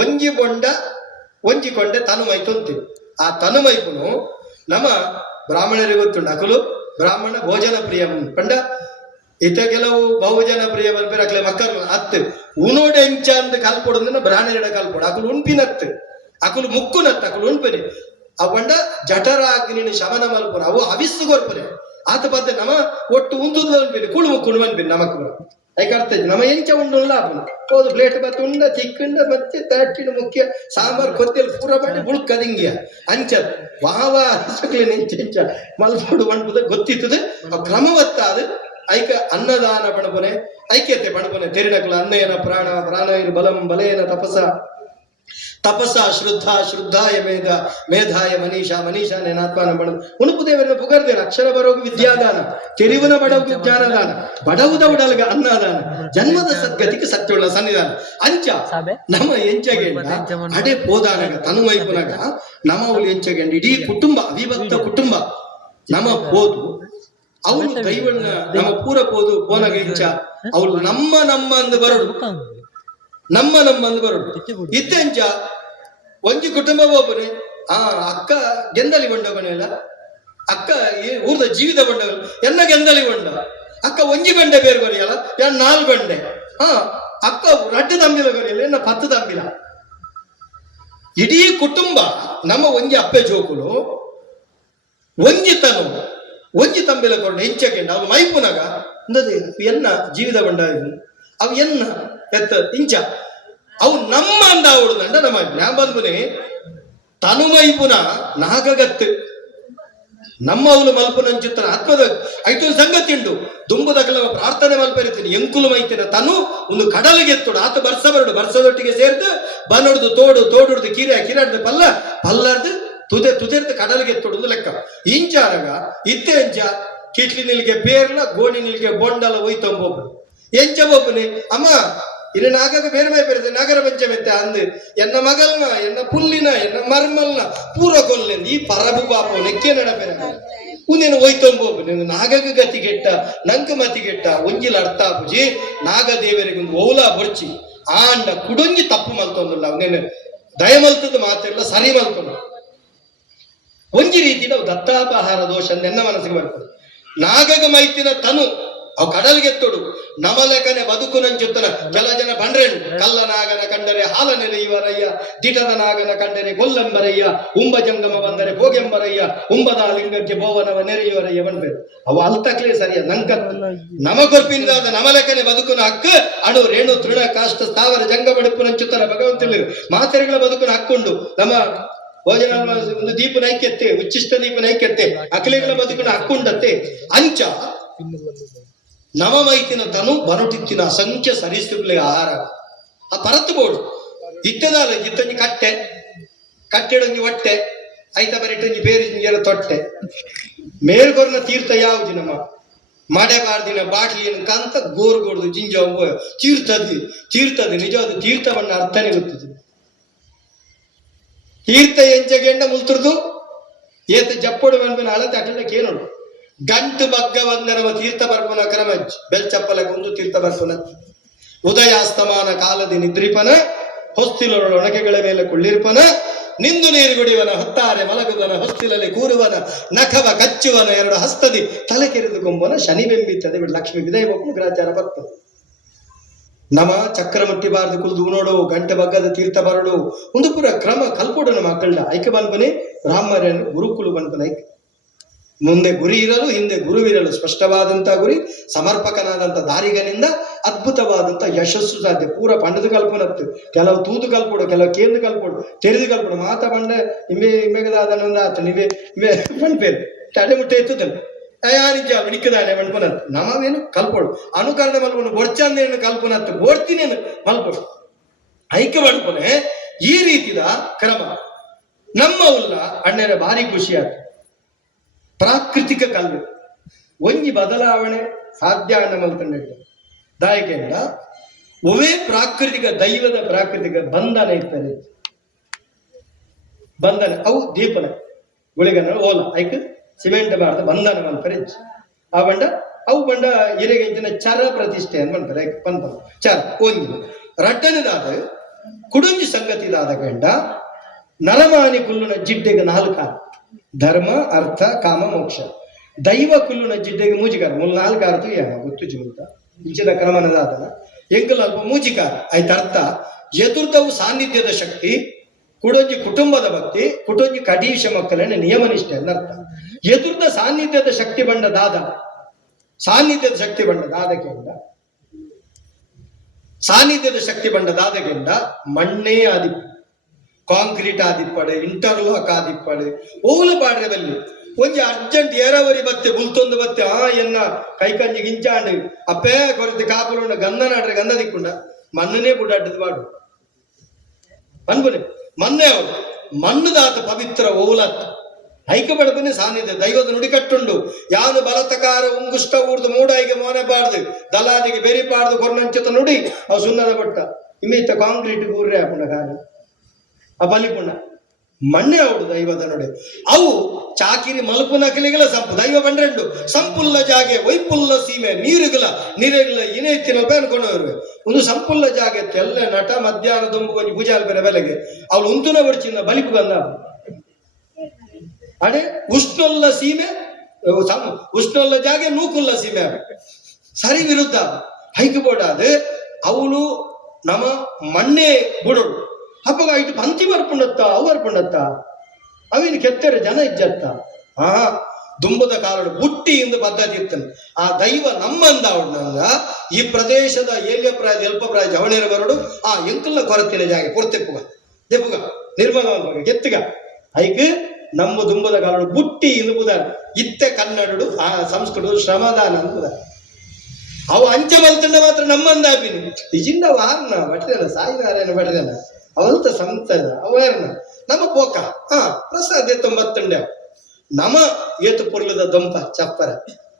ಒಂಜಿಕೊಂಡೆ ತನುಮೈತೊಂತೀವಿ ಆ ತನುಮೈಪುನು ನಮ್ಮ ಬ್ರಾಹ್ಮಣರಿಗೆ ಗೊತ್ತುಂಡು ಅಕಲು ಬ್ರಾಹ್ಮಣ ಭೋಜನ ಪ್ರಿಯ ಪಂಡ ಇತ ಕೆಲವು ಬಹುಜನ ಪ್ರಿಯ ಬಲ್ಪೇರು ಅಕ್ಲೆ ಮಕ್ಕಳು ಅತ್ತು ಉನೋಡೆ ಎಂಚ ಅಂತ ಕಲ್ಪೊಡು ಬ್ರಾಹ್ಮಣ ಕಲ್ಪೊಡು ಅಕುಲು ಉಣ್ಪಿನತ್ತು ಅಕುಲು ಮುಕ್ಕುನತ್ತು ಅಕುಲು ಉಣ್ಪನೆ ಅವಂಡ ಜಠರಾಗ್ನಿ ಶಮನ ಮಲ್ಪುನ ಅವು ಹವಿಸ್ಸು ಕೊರ್ಪನೆ ಆತ ಬದ್ದೆ ನಮ ಒಟ್ಟು ಉಂದುದು ಅನ್ಪಿನಿ ಕುಳು ಮುಕ್ಕುಣು ಅನ್ಪಿನಿ ನಮಕ್ ಐಕ ಅರ್ಥ ನಮ ಎಂಚ ಉಂಡು ಲಾಭನ ಹೋದು ಪ್ಲೇಟ್ ಬತ್ತ ಉಂಡ ತಿಕ್ಕಂಡ ಮತ್ತೆ ತಟ್ಟಿನ ಮುಖ್ಯ ಸಾಂಬಾರ್ ಕೊತ್ತೇಲಿ ಪೂರ ಮಾಡಿ ಬುಳ್ಕದಿಂಗ್ಯ ಅಂಚದ್ ವಾವ ಸುಕ್ಲೇನ ಎಂಚ ಮಲ್ಪೊಡು ಅನ್ಪುದ ಗೊತ್ತಿತ್ತದೆ ಕ್ರಮವತ್ತಾದ ಐಕ ಅನ್ನದಾನ ಬಣಪನೆ ಐಕ್ಯತೆ ಬಣಪನೆ ತೆರಿನಕಲ ಅನ್ನಯನ ಪ್ರಾಣ ಪ್ರಾಣಯನ ಬಲಂ ಬಲೇನ ತಪಸ ಶ್ರದ್ಧಾಯ ಮೇಧಾಯ ಮನೀಷಾ ನೇನಾತ್ಮಾನ ಬಡ ಉಣುಪುದೇವರನ್ನ ಪುಗರ್ದೇನ ಅಕ್ಷರ ಬರೋಗು ವಿದ್ಯಾದಾನ ತೆರಿವನ ಬಡವು ಜ್ಞಾನದಾನ ಬಡವುದ ಉಡಲ್ಗ ಅನ್ನದಾನ ಜನ್ಮದ ಸದ್ಗತಿಗೆ ಸತ್ಯುಳ್ಳ ಸನ್ನಿಧಾನ ಅಂಚ ನಮ್ಮ ಎಂಚಗೆಂಡ ಅಡೆ ಪೋದಾನಗ ತನುವೈಪುನಗ ನಮ್ಮ ಅವಳು ಎಂಚಗೆಂಡ ಇಡೀ ಕುಟುಂಬ ಅವಿಭಕ್ತ ಕುಟುಂಬ ನಮ್ಮ ಪೋದು ಅವಳು ದೈವಣ್ಣ ನಮ್ಮ ಪೂರ ಪೋದು ಪೋನಗ ಎಂಚ ಅವಳು ನಮ್ಮ ಅಂದು ಬರಡು ನಮ್ಮ ಅಂದು ಬರಡು ಇತ್ತೆಂಚ ಒಂಜಿ ಕುಟುಂಬ ಒಬ್ಬನೇ ಅಕ್ಕ ಗೆಂದಲಿ ಬಂಡವನೆಲ್ಲ ಅಕ್ಕ ಊರ್ದ ಜೀವಿತ ಬಂಡವಲ್ಲ ಎನ್ನ ಗೆಂದಲಿ ಬಂಡ ಅಕ್ಕ ಒಂಜಿ ಗಂಡೆ ಬೇರೆ ಬರೆಯಲ್ಲ ಯಾರು 4 ಗಂಡೆ ಅಕ್ಕ ರಡ್ಡು ತಂಬಿಲ ಬರೆಯಲ್ಲ ಎನ್ನ 10 ತಂಬಿಲ ಇಡೀ ಕುಟುಂಬ ನಮ್ಮ ಒಂಜಿ ಅಪ್ಪೆ ಜೋಕುಲು ಒಂಜಿ ತನು ಒಂಜಿ ತಂಬಿಲ ಕೊರಡು ಹೆಂಚಕೆಂಡ ಅವು ಮೈಪುನಗ ಎನ್ನ ಜೀವಿತ ಬಂಡ ಅವು ಎನ್ನ ಎತ್ತ ಇಂಚ ಅವು ನಮ್ಮ ಅಂದ ಅವಡುದಂಡ ನಮ್ಮ ಜ್ಞಾನ ಬಂದ್ಬುನೆ ತನುಮೈಪುನ ನಾಗಗತ್ತು ನಮ್ಮ ಅವಳು ಮಲ್ಪುನಂಚಿತ್ತನ ಆತ್ಮದ ಐಟೊಂದು ಸಂಗತಿ ಉಂಟು ದುಂಬುದಕಲ ಪ್ರಾರ್ಥನೆ ಮಲ್ಪರಿತೀನಿ ಎಂಕುಲು ಮೈತಿನ ತನು ಒಂದು ಕಡಲಿಗೆತ್ತೋಡು ಆತ ಬರ್ಸ ಬರಡು ಬರ್ಸದೊಟ್ಟಿಗೆ ಸೇರ್ದು ಬನ್ನೊಡ್ದು ತೋಡುಡ್ದು ಕಿರಾಡ್ದು ಪಲ್ಲರ್ದು ತುದೆರ್ದು ಕಡಲಿಗೆತ್ತೋಡು ಒಂದು ಲೆಕ್ಕ ಇಂಚಾರಗ ಇತ್ತೆ ಎಂಚ ಕಿಟ್ಲಿ ನಿಲ್ಗೆ ಪೇರ್ಲ ಗೋಣಿ ನಿಲ್ಗೆ ಬೊಂಡಲ ಒಯ್ತೊಂಬೋಬು ಎಂಚ ಬೋಪುನಿ ಅಮ್ಮ ಇನ್ನು ನಾಗಾಗ ಬೇರೆ ಬೇರೆ ನಗರ ಪಂಚಮೆತ್ತೆ ಅಂದು ಎನ್ನ ಮಗಲ್ನ ಎನ್ನ ಪುಲ್ಲಿನ ಎನ್ನ ಮರ್ಮಲ್ನ ಪೂರ ಕೊಲ್ಲೆಂದು ಈ ಪರಬು ಪಾಪ ನೆಕ್ಕೆ ನಡಪೆರ ಉಂದೇನು ಒಯ್ತೊಂಬೋಬು ನೀನು ನಾಗಗ ಗತಿಗೆಟ್ಟ ನಂಕ ಮತಿಗೆಟ್ಟ ಒಂಜಿಲ ಅರ್ಥ ಪುಜಿ ನಾಗದೇವರಿಗೆ ಒಂದು ಓಲಾ ಬರ್ಚಿ ಆಂಡ ಕುಡೊಂಜಿ ತಪ್ಪು ಮಲ್ತೊಂದಿಲ್ಲ ಅವನೇನು ದಯ ಮಲ್ತದ ಮಾತೆಲ್ಲ ಸರಿ ಮಲ್ತೊಂದು ಒಂಜಿ ರೀತಿಯಿಂದ ದತ್ತಾಪಹಾರ ದೋಷ ಎನ್ನ ಮನಸ್ಸಿಗೆ ಬರ್ತದೆ ನಾಗಗ ಮೈತಿನ ತನು ಅವು ಕಡಲ್ಗೆತ್ತೊಡು ನಮಲೆಕನೆ ಬದುಕು ನಂಚುತ್ತನ ಕೆಲ ಜನ ಬಂಡ್ರೆಂಡು ಕಲ್ಲ ನಾಗನ ಕಂಡರೆ ಹಾಲ ನೆರೆಯುವರಯ್ಯ ದಿಟದ ನಾಗನ ಕಂಡರೆ ಕೊಲ್ಲಂಬರಯ್ಯ ಉಂಬ ಜಂಗಮ ಬಂದರೆ ಭೋಗೆಂಬರಯ್ಯ ಉಂಬದ ಲಿಂಗಕ್ಕೆ ಬೋವನವ ನೆರೆಯುವರಯ್ಯ ಬಂದ್ಬೇಕು ಅವು ಅಲ್ತಕ್ಲೇ ಸರಿಯ ನಂಕ ನಮಗೊರ್ಪಿಂದಾದ ನಮಲೆಕನೆ ಬದುಕುನ ಹಕ್ಕು ಅಣು ರೇಣು ತೃಣ ಕಾಷ್ಟ ಸ್ಥಾವರ ಜಂಗ ಬಡುಪು ನಂಚುತ್ತರ ಭಗವಂತಲ್ಲಿ ಮಾತೆರೆಗಳ ಬದುಕುನ ಹಕ್ಕೊಂಡು ನಮ್ಮ ಭೋಜನ ಒಂದು ದೀಪನ ಐಕ್ಯತೆ ಉಚ್ಚಿಷ್ಟ ದೀಪನ ಐಕ್ಯತೆ ಅಖಿಲೆಗಳ ಬದುಕುನ ಹಕ್ಕೊಂಡತ್ತೆ ಅಂಚ ನವಮೈತಿನ ತನು ಬನಟಿತ್ತಿನ ಅಸಂಖ್ಯ ಸರಿಸುಗಳಿಗೆ ಆಹಾರ ಆ ಪರತ್ತು ಬೋಡು ಇತ್ತದಾಲ ಇತ್ತೊಂಜಿ ಕಟ್ಟೆಡೊಂಜಿ ಹೊಟ್ಟೆ ಐತ ಬರಿಟ್ಟೊಂಜಿ ಬೇರೆ ತೊಟ್ಟೆ ಮೇಲ್ಗೊರ್ನ ತೀರ್ಥ ಯಾವುದು ನಮ್ಮ ಮಡೆಬಾರ್ದಿನ ಬಾಟ್ಲಿಯನ್ನು ಕಂತ ಗೋರ್ಗೊಡ್ದು ಜಿಂಜ ತೀರ್ಥದ ನಿಜವಾದ ತೀರ್ಥವನ್ನ ಅರ್ಥನೇ ಗೊತ್ತಿದೆ ತೀರ್ಥ ಎಂಚಗೆಂಡ ಮುಲ್ತುರ್ದು ಏತ ಜಪ್ಪಡು ಬಂದ್ಮೇಲೆ ಅಳತೆ ಅಟ್ಲಕ್ಕೆ ಏನೋಡು ಗಂಟು ಬಗ್ಗ ವಂದನವ ತೀರ್ಥ ಬರ್ಪನ ಕ್ರಮಜ್ ಬೆಲ್ಚಪ್ಪಲಕ್ಕೆ ಒಂದು ತೀರ್ಥ ಬರ್ಪನ ಉದಯಾಸ್ತಮಾನ ಕಾಲದಿ ನಿದ್ರಿಪನ ಹೊಸ್ತಿಲೊಳೊಣಕೆಗಳ ಮೇಲೆ ಕೊಳ್ಳಿರ್ಪನ ನಿಂದು ನೀರು ಗುಡಿವನ ಹೊತ್ತಾರೆ ಮಲಗುವನ ಹೊಸ್ತಿಲಲ್ಲಿ ಕೂರುವನ ನಖವ ಕಚ್ಚುವನ 2 ಹಸ್ತದಿ ತಲೆ ಕೆರೆದುಕೊಂಬನ ಶನಿ ಬೆಂಬಿತ್ತದೆ ಲಕ್ಷ್ಮಿ ವಿದಯ ಗ್ರಾಚಾರ ಬರ್ತದೆ ನಮ ಚಕ್ರ ಮುಟ್ಟಿಬಾರ್ದು ಕುಲ್ದು ನೋಡು ಗಂಟೆ ಬಗ್ಗದ ತೀರ್ಥ ಬರಡು ಒಂದು ಪುರ ಕ್ರಮ ಕಲ್ಪೋಡನ ಮಕ್ಕಳ ಐಕ್ಯ ಬನ್ಪನೆ ಬ್ರಾಹ್ಮಣನು ಗುರುಕುಲು ಬನ್ಪನ ಐಕ್ಯ ಮುಂದೆ ಗುರಿ ಇರಲು ಹಿಂದೆ ಗುರುವಿರಲು ಸ್ಪಷ್ಟವಾದಂತಹ ಗುರಿ ಸಮರ್ಪಕನಾದಂಥ ದಾರಿಗನಿಂದ ಅದ್ಭುತವಾದಂಥ ಯಶಸ್ಸು ಸಾಧ್ಯ ಪೂರ ಪಂಡದು ಕಲ್ಪನತ್ತು ಕೆಲವು ತೂದು ಕಲ್ಪೋಡು ಕೆಲವು ಕೇಂದ್ರ ಕಲ್ಪೋಡು ತೆರೆದು ಕಲ್ಪೋಡು ಮಾತ ಬಂಡ ಇಂಬೆಗದಾದನೊಂದು ಆತ ನೀವೇ ಪಂಪೇರು ತಡೆ ಮುಟ್ಟೆ ಎತ್ತದಲ್ಲ ತಯಾರಿಜ ಮಿಡಿಕದಾನೆ ಮಣ್ಪನತ್ತು ನಮವೇನು ಕಲ್ಪೋಡು ಅನುಕರಣ ಮಲ್ಪನು ಬೊಡ್ಚಂದೇನು ಕಲ್ಪನತ್ತು ಬೋಡ್ತೀನೇನು ಮಲ್ಪೋಡು ಐಕ್ಯ ಮಣ್ಪನೆ ಈ ರೀತಿದ ಕ್ರಮ ನಮ್ಮ ಉಲ್ಲ ಅಣ್ಣರ ಭಾರಿ ಖುಷಿ ಆಯ್ತು ಪ್ರಾಕೃತಿಕ ಕಲ್ಲು ಒಂಜಿ ಬದಲಾವಣೆ ಸಾಧ್ಯ ಅಣ್ಣ ಮಲ್ಕಂಡ ದಾಯಕೆಂಡ ಒವೇ ಪ್ರಾಕೃತಿಕ ದೈವದ ಪ್ರಾಕೃತಿಕ ಬಂಧನ ಇರ್ತಾರೆ ಬಂಧನ ಅವು ದೀಪನ ಗುಳಿಗನ ಓಲ ಐಕ್ ಸಿಮೆಂಟ್ ಬಾರ್ದ ಬಂಧನ ಮಲ್ಪರೆ ಆ ಬಂಡ ಅವು ಬಂಡ ಇರೆಗೆಂಚಿನ ಚರ ಪ್ರತಿಷ್ಠೆ ಅಂತ ಮಾಡ್ತಾರೆ ಪಂಪ ಚರ ಒಂಜಿ ರಡ್ಡನದಾದ ಕುಡುಂಜಿ ಸಂಗತಿದಾದ ಗಂಡ ನರಮಾನಿ ಕುಲ್ಲುನ ಜಿಡ್ಡೆಗೆ 4 ಧರ್ಮ ಅರ್ಥ ಕಾಮ ಮೋಕ್ಷ ದೈವ ಕುಲ್ಲುನ ಜಿಡ್ಡೆಗೆ ಮೂಜಿಕಾರ ಮುಲ್ ನಾಲ್ಕಾರದು ಗೊತ್ತು ಜೀವಿತ ಇಂಚಿನ ಕ್ರಮನದಾತನ ಎಂಕಲ್ ಅಲ್ಪ ಮೂಜಿಕಾರ ಆಯ್ತ ಅರ್ಥ ಎದುರ್ದವು ಸಾನ್ನಿಧ್ಯದ ಶಕ್ತಿ ಕುಡೊಂಜಿ ಕುಟುಂಬದ ಭಕ್ತಿ ಕುಟೊಂಜಿ ಕಡೀಶ ಮಕ್ಕಳನ್ನ ನಿಯಮನಿಷ್ಠೆ ಅನ್ನರ್ಥ ಎದುರ್ದ ಸಾನ್ನಿಧ್ಯದ ಶಕ್ತಿ ಬಂಡ ದಾದ ಸಾನ್ನಿಧ್ಯದ ಶಕ್ತಿ ಬಂಡ ದಾದಕೆಂಡ ಸಾನ್ನಿಧ್ಯದ ಶಕ್ತಿ ಬಂಡ ದಾದಕೆಂಡ ಮಣ್ಣೇ ಆದಿಪ್ಪು ಕಾಂಕ್ರೀಟ್ ಆದಿಪ್ಪಡೆ ಇಂಟರ್ಲಾಕ್ ಆದಿಪ್ಪಡೆ ಓಲು ಪಾಡ್ರೆ ಬಲ್ಲಿ ಒಂಜಿ ಅರ್ಜೆಂಟ್ ಏರಾವರಿ ಬತ್ತೆ ಬುಲ್ತೊಂದು ಬತ್ತೆ ಎನ್ನ ಕೈಕಂಜಿ ಗಿಂಚಾಂಡು ಅಪ್ಪೇ ಕೊರತೆ ಕಾಪುಲುಂಡ ಗಂಧ ನಾಡ್ರೆ ಗಂಧ ದಿಕ್ಕುಂಡ ಮಣ್ಣನೇ ಬುಡಾಟದ ಬಾಡು ಅನ್ಬನೆ ಮನ್ನೆ ಅವರು ಮಣ್ಣದಾತ ಪವಿತ್ರ ಓಲತ್ ಐಕ ಬಡಬನೆ ಸಾನ್ನಿಧ್ಯ ದೈವದ ನುಡಿಕಟ್ಟುಂಡು ಯಾನು ಬಲತಕಾರ ಉಂಗುಷ್ಟ ಊರ್ದು ಮೂಡಾಯಿಗೆ ಮೋನೆ ಬಾಡ್ದು ದಲಾದಿಗೆ ಬೆರಿಪಾಡ್ದು ಕೊರ್ನಂಚತ ನುಡಿ ಅವು ಸುಣ್ಣದ ಬಟ್ಟ ಇಮಿತ ಕಾಂಕ್ರೀಟ್ ಊರ್ರೆ ಹಾಪುಂಡ ಕಾಲ ಆ ಬಲಿಪುಣ್ಣ ಮಣ್ಣೆ ಅವಡು ದೈವದ ನುಡಿ ಅವು ಚಾಕಿರಿ ಮಲ್ಪುನ ಕಲಿಗಳ ಸಂಪು ದೈವ ಬಂಡ್ರೆಂಡು ಸಂಪುಲ್ಲ ಜಾಗೆ ವೈಪುಲ್ಲ ಸೀಮೆ ನೀರುಗಳ ನೀರುಗಳ ಇನೇತಿನ ಅನ್ಕೊಂಡವ್ರು ಒಂದು ಸಂಪುಲ್ಲ ಜಾಗೆ ಎಲ್ಲ ನಟ ಮಧ್ಯಾಹ್ನ ದುಂಬು ಕೊಂಚ ಪೂಜಾಲ್ ಬೇರೆ ಬೆಲೆಗೆ ಅವಳು ಉಂತುನ ಬಡ್ಚಿನ ಬಲಿಪು ಗಂಧ ಅಡೆ ಉಷ್ಣಲ್ಲ ಸೀಮೆ ಉಷ್ಣಲ್ಲ ಜಾಗೆ ನೂಕುಲ್ಲ ಸೀಮೆ ಸರಿ ವಿರುದ್ಧ ಹೈಕ್ ಬೋಡಾದು ಅವಳು ನಮ್ಮ ಮಣ್ಣೆ ಬುಡೋಡು ಹಬ್ಬಗ ಇಟ್ಟು ಪಂಚಿ ಬರ್ಪುಂಡತ್ತ ಅವು ಬರ್ಪುಂಡತ್ತ ಅವಿನ ಕೆತ್ತರೆ ಜನ ಇಜ್ಜತ್ತ ದುಂಬದ ಕಾಲಡು ಬುಟ್ಟಿಯಿಂದ ಪದ್ಧತಿ ಇರ್ತನೆ ಆ ದೈವ ನಮ್ಮಂದ ಅವನಂಗ ಈ ಪ್ರದೇಶದ ಏಲ್ಯಪ್ರಾಯ ಎಲ್ಪಪ್ರಾಯ ಜವಣೇರ ಬರಡು ಆ ಎಂಕಲ್ಲ ಕೊರತಿನ ಜಾಗ ಕೊರತೆಪ್ಪುಗ ದೆಪ್ಪುಗ ನಿರ್ಮಲ ಕೆತ್ತಗ ಐಕ್ ನಮ್ಮ ದುಂಬದ ಕಾಲಡು ಬುಟ್ಟಿ ಇಂದು ಬುದ ಇತ್ತೆ ಕನ್ನಡಡು ಆ ಸಂಸ್ಕೃತ ಶ್ರಮದಾನ ಅಂತ ಅವು ಅಂಚ ಬಲ್ತಂಡ ಮಾತ್ರ ನಮ್ಮಂದಾಪಿನಿ ನಿಜಿಂದ ವಾರ್ನ ಬಟ್ರೇನ ಸಾಯಿನಾರಾಯಣ ಬಟ್ರೇನ ಅವಲ್ತ ಸಂತದ ಅವೇರ್ನ ನಮ್ಮ ಪೋಕ ಪ್ರಸಾದ ತೊಂಬತ್ತಂಡ ನಮ ಏತು ಪೊರ್ಲದ ದೊಂಪ ಚಪ್ಪರ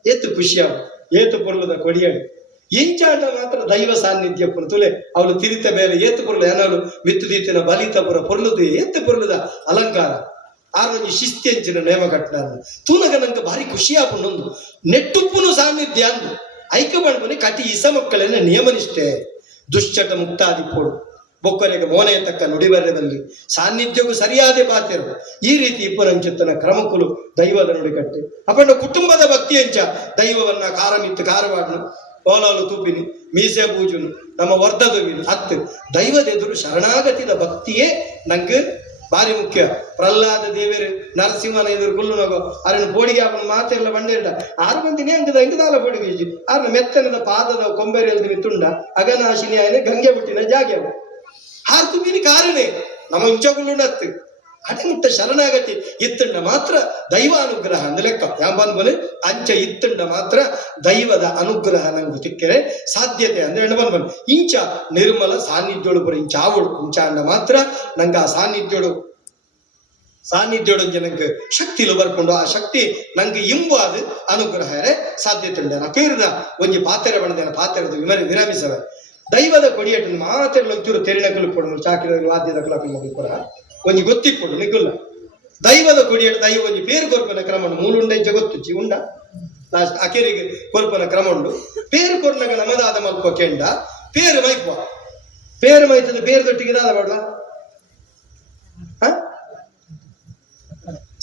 ಏತು ಖುಷಿಯಾವ ಏತು ಪೊರ್ಲದ ಕೊಡಿಯಾಡಿ ಇಂಚಾಟ ಮಾತ್ರ ದೈವ ಸಾನ್ನಿಧ್ಯ ತುಲೆ ಅವಳು ತಿರಿತ ಬೇರೆ ಏತು ಪೊರ್ಲು ಏನಾದ್ರು ಮಿತ್ತು ದೀತಿನ ಬಲಿತಪುರ ಪೊರ್ಲುದು ಏತು ಪೊರ್ಲದ ಅಲಂಕಾರ ಆರೊಂಜಿ ಶಿಸ್ತಿಯಂಚಿನ ನೇಮ ಕಟ್ಟ ತೂನಗ ನಂಗೆ ಭಾರಿ ಖುಷಿಯಾಪುಂಡು ನೆಟ್ಟುಪ್ಪುನು ಸಾನ್ನಿಧ್ಯ ಅಂದು ಐಕ ಬಣ್ಬನಿ ಕಟಿ ಇಸ ಮಕ್ಕಳನ್ನ ನಿಯಮನಿಷ್ಠೆ ದುಶ್ಚಟ ಮುಕ್ತಾದಿಪ್ಪೋಡು ಬೊಕ್ಕರೆಗೆ ಮೋನೆಯ ತಕ್ಕ ನುಡಿಬರ್ರೆದಲ್ಲಿ ಸಾನ್ನಿಧ್ಯಗೂ ಸರಿಯಾದ ಪಾತ್ಯರು ಈ ರೀತಿ ಇಬ್ಬರಂಚುತ್ತನ ಕ್ರಮಕುಲು ದೈವದ ನುಡಿಕಟ್ಟೆ ಅಪಂಡ ಕುಟುಂಬದ ಭಕ್ತಿಯಂಚ ದೈವವನ್ನ ಕಾರಮಿತ್ತು ಕಾರವಾಡ್ನು ಓಲಾಲು ತೂಪಿನಿ ಮೀಸೆ ಪೂಜುನು ನಮ್ಮ ವರ್ಧದುವಿನು ಹತ್ತು ದೈವದ ಎದುರು ಶರಣಾಗತಿದ ಭಕ್ತಿಯೇ ನಂಗೆ ಭಾರಿ ಮುಖ್ಯ ಪ್ರಹ್ಲಾದ ದೇವರು ನರಸಿಂಹನ ಎದುರು ಕುಲ್ಲು ನಗೋ ಅರನ್ನು ಬೋಡಿಗೆ ಅವನ ಮಾತೆಲ್ಲ ಬಂದಿರಲ್ಲ ಆರು ಮಂದಿನೇ ಅಂಗದ ಇಂಗದಾಲ ಬೋಡಿಗೆ ಆರನ ಮೆತ್ತನದ ಪಾದದ ಕೊಂಬೆರೆ ಎಲ್ದು ತುಂಡ ಅಗನಾಶಿನಿ ಆಯ್ನೆ ಗಂಗೆ ಬಿಟ್ಟಿನ ಜಾಗೆ ಅವು ಆರು ತುಂಬಿನ ಕಾರಣೆ ನಮ್ಮ ಇಂಚಗುಳ್ಳು ನತ್ತು ಅಡೆಮುಟ್ಟ ಶರಣಾಗತಿ ಇತ್ತಂಡ ಮಾತ್ರ ದೈವ ಅನುಗ್ರಹ ಅಂದ ಲೆಕ್ಕ ಯಾಂಬನ್ಬನೆ ಅಂಚ ಇತ್ತಂಡ ಮಾತ್ರ ದೈವದ ಅನುಗ್ರಹ ನಂಗೆ ಸಿಕ್ಕರೆ ಸಾಧ್ಯತೆ ಅಂದ್ರೆ ಎಣ್ಣಬನ್ಬನ್ ಇಂಚ ನಿರ್ಮಲ ಸಾನ್ನಿಧ್ಯೋಡು ಬರ ಇಂಚ ಆವಡು ಇಂಚ ಅಂಡ ಮಾತ್ರ ನಂಗೆ ಆ ಸಾನ್ನಿಧ್ಯೋಡು ನಂಗೆ ಶಕ್ತಿಲು ಬರ್ಕೊಂಡು ಆ ಶಕ್ತಿ ನಂಗೆ ಇಂಬಾದ ಅನುಗ್ರಹ ಸಾಧ್ಯತೆ ಉಂಡೆ ನಾ ಕೇರಿದ ಒಂಜಿ ಪಾತ್ರೆ ಬಣ್ಣದೇನ ಪಾತ್ರದ ವಿರಮಿಸವೆ ದೈವದ ಕೊಡಿಯಟ್ಟು ಮಾತೆಲ್ಲ ಒಂಚೂರು ತೆರಿನ ಕಲ್ಪೊಡು ಚಾಕಿರ ವಾದ್ಯದ ಕಲಪಿ ಮುಗಿಪುರ ಒಂಜಿ ಗೊತ್ತಿಪ್ಪುಡು ನಿಗುಲ್ಲ ದೈವದ ಕೊಡಿಯಟ್ಟು ದೈವ ಒಂಜಿ ಪೇರು ಕೊರ್ಪನ ಕ್ರಮ ಮೂಲುಂಡೆಂಚ ಗೊತ್ತು ಉಂಡ ಲಾಸ್ಟ್ ಅಕೆರಿಗೆ ಕೊರ್ಪನ ಕ್ರಮ ಉಂಡು ಪೇರು ಕೊರ್ನಗ ನಮದಾದ ಮಲ್ಪ ಕೆಂಡ ಪೇರು ಮೈಪ ಪೇರು ಮೈತದ ಪೇರು ದೊಟ್ಟಿಗೆ ದಾದ ಮಾಡುವ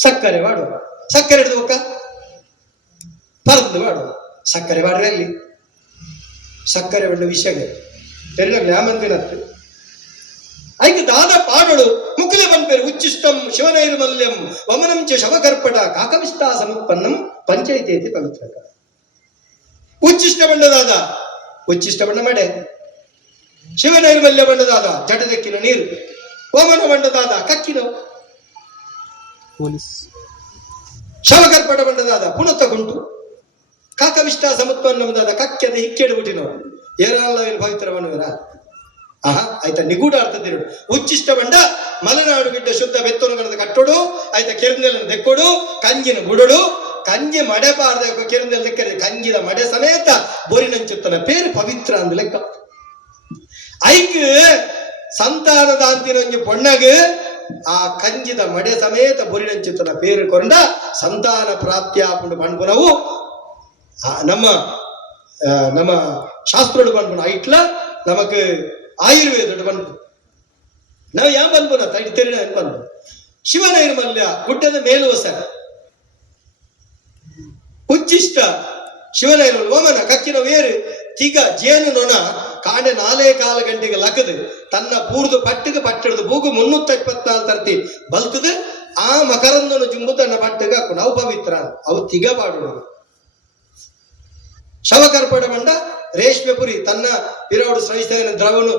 ಸಕ್ಕರೆ ಮಾಡುವ ಸಕ್ಕರೆ ಹಿಡಿದು ಒಕ್ಕ ಪರದ್ದು ಮಾಡುವ ಸಕ್ಕರೆ ಮಾಡ್ರೆ ಅಲ್ಲಿ ಸಕ್ಕರೆ ಬಣ್ಣ ವಿಷಗೆ ತೆರಿನಾಗ ಯಾಮಂದಿನತ್ತು ಐಕ ದಾದ ಪಾಡಳು ಮುಕುಲೆ ಬನ್ಪೇರು ಉಚ್ಚಿಷ್ಟಂ ಶಿವನೈರ್ಮಲ್ಯಂ ವಮನಂ ಚ ಶವಕರ್ಪಟ ಕಾಕವಿಷ್ಟಾ ಸಮುತ್ಪನ್ನಂ ಪಂಚಾಯಿತಿ ಪವಿತ್ರ ಉಚ್ಚಿಷ್ಟ ಬಣ್ಣದಾದ ಉಚ್ಚಿಷ್ಟ ಬಣ್ಣ ಮಡೆ ಶಿವನೈರ್ಮಲ್ಯ ಬಣ್ಣದಾದ ಜಟದಕ್ಕಿನ ನೀರು ವಮನ ಬಣ್ಣದಾದ ಕಕ್ಕಿನವು ಶವಕರ್ಪಟ ಬಣ್ಣದಾದ ಪುನಃ ತಗೊಂಡು ಕಾಕವಿಷ್ಟ ಸಮತ್ಪನ್ನದಾದ ಕಕ್ಕೆದ ಹಿಕ್ಕೆಡು ಬಿಟ್ಟಿನವರು ಏರಲ್ಲವೇನು ಪವಿತ್ರವನ್ನುವರ ಆಯ್ತಾ ನಿಗೂಢ ಅರ್ಥದಿರುಡು ಉಚ್ಚಿಷ್ಟ ಬಂಡ ಮಲೆನಾಡು ಗಿಡ್ಡ ಶುದ್ಧ ಬೆತ್ತೊನಗಣದ ಕಟ್ಟೋಡು ಆಯ್ತಾ ಕೆರೆನೆಲ್ಲ ದೆಕ್ಕೋಡು ಕಂಜಿನ ಬುಡೋಡು ಕಂಜಿ ಮಡೆ ಪಾರ್ದ ಕೆರೆನೆಲ್ಲ ದೆಕ್ಕರೆ ಕಂಜಿದ ಮಡೆ ಸಮೇತ ಬೋರಿನಂಚುತ್ತನ ಪೇರು ಪವಿತ್ರ ಅಂದ ಲೆಕ್ಕ ಐಕ್ ಸಂತಾನದ ಅಂತಿನೊಂಜಿ ಪೊಣ್ಣಗ ಆ ಕಂಜಿದ ಮಡೆ ಸಮೇತ ಬೋರಿನಂಚುತ್ತನ ಪೇರು ಕೊಂಡ ಸಂತಾನ ಪ್ರಾಪ್ತಿಯಾಪುಂಡು ಪಣ್ಪುನವು ನಮ್ಮ ಶಾಸ್ತ್ರೋಡು ಪಣ್ಪುನ ಐಟ್ಲ ನಮಕ್ ಆಯುರ್ವೇದ ಬಂದು ನಾವು ಯಾವ ಬಂದ್ಬೋದ ತೈಟ್ ತೆರಿನ ಬಂದು ಶಿವನೈರ್ಮಲ್ಯ ಗುಡ್ಡದ ಮೇಲು ಹೊಸ ಉಚ್ಚಿಷ್ಟ ಶಿವನೇರು ಓಮನ ಕಕ್ಕಿನ ವೇರು ತಿಗ ಜೇನು ನೊಣ ಕಾಂಡೆ 4 ಗಂಟೆಗೆ ಲಕ್ಕದು ತನ್ನ ಪೂರ್ದು ಪಟ್ಟಿಗೆ ಪಟ್ಟಿಡ್ದು ಬೂಗು 324 ತರ್ತಿ ಬಲ್ತದು ಆ ಮಕರಂದನು ಜುಂಬು ತನ್ನ ಪಟ್ಟಿಗೆ ಹಾಕು ನಾವು ಪವಿತ್ರ ಅವು ತಿಗ ಪಾಡು ಶವಕರ್ಪಡ ಮಂಡ ರೇಷ್ಮೆ ಪುರಿ ತನ್ನ ಇರೋಡು ಶ್ರೈಸ್ತವಿನ ದ್ರವನು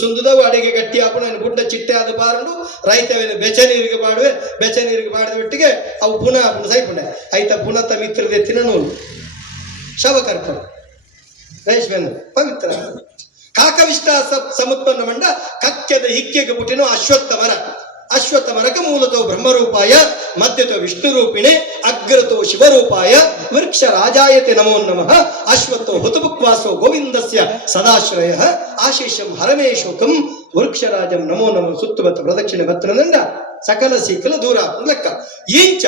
ಸುಂದುದವು ಅಡಿಗೆ ಗಟ್ಟಿ ಹಾಕೊಂಡು ಗುಡ್ಡ ಚಿಟ್ಟೆ ಆದ ಬಾರಂಡು ರೈತವಿನ ಬೆಚ ನೀರಿಗೆ ಮಾಡುವೆ ಬೆಚ ನೀರಿಗೆ ಮಾಡಿದ ಬಿಟ್ಟಿಗೆ ಅವು ಪುನಃ ಸೈಪುಂಡೆ ಆಯ್ತ ಪುನಃ ಮಿತ್ರದೆ ತಿನ್ನನು ಶವಕರ್ಪಣ ರೇಷ್ಮೆ ಪವಿತ್ರ ಕಾಕವಿಷ್ಟ ಸಮುತ್ಪನ್ನ ಮಂಡ ಕಕ್ಕೆದ ಹಿಕ್ಕೆಗೆ ಪುಟ್ಟಿನ ಅಶ್ವತ್ಥ ಮರಕ ಮೂಲತೋ ಬ್ರಹ್ಮರೂಪಾಯ ಮಧ್ಯತೋ ವಿಷ್ಣು ರೂಪಿಣೆ ಅಗ್ರತೋ ಶಿವರೂಪಾಯ ವೃಕ್ಷ ರಾಜಾಯತೆ ನಮೋ ನಮಃ ಅಶ್ವತ್ಥೋ ಹುತುಬುಕ್ವಾಸೋ ಗೋವಿಂದಸ್ಯ ಸದಾಶ್ರಯ ಆಶೇಷಂ ಹರಮೇಶೋಕಂ ವೃಕ್ಷರಾಜಂ ನಮೋ ನಮಃ ಸುತ್ತುಬತ್ತ ಪ್ರದಕ್ಷಿಣೆ ಬತ್ತನಂಡ ಸಕಲ ಸಿಕ್ಕಲ ದೂರ ಲೆಕ್ಕ ಇಂಚ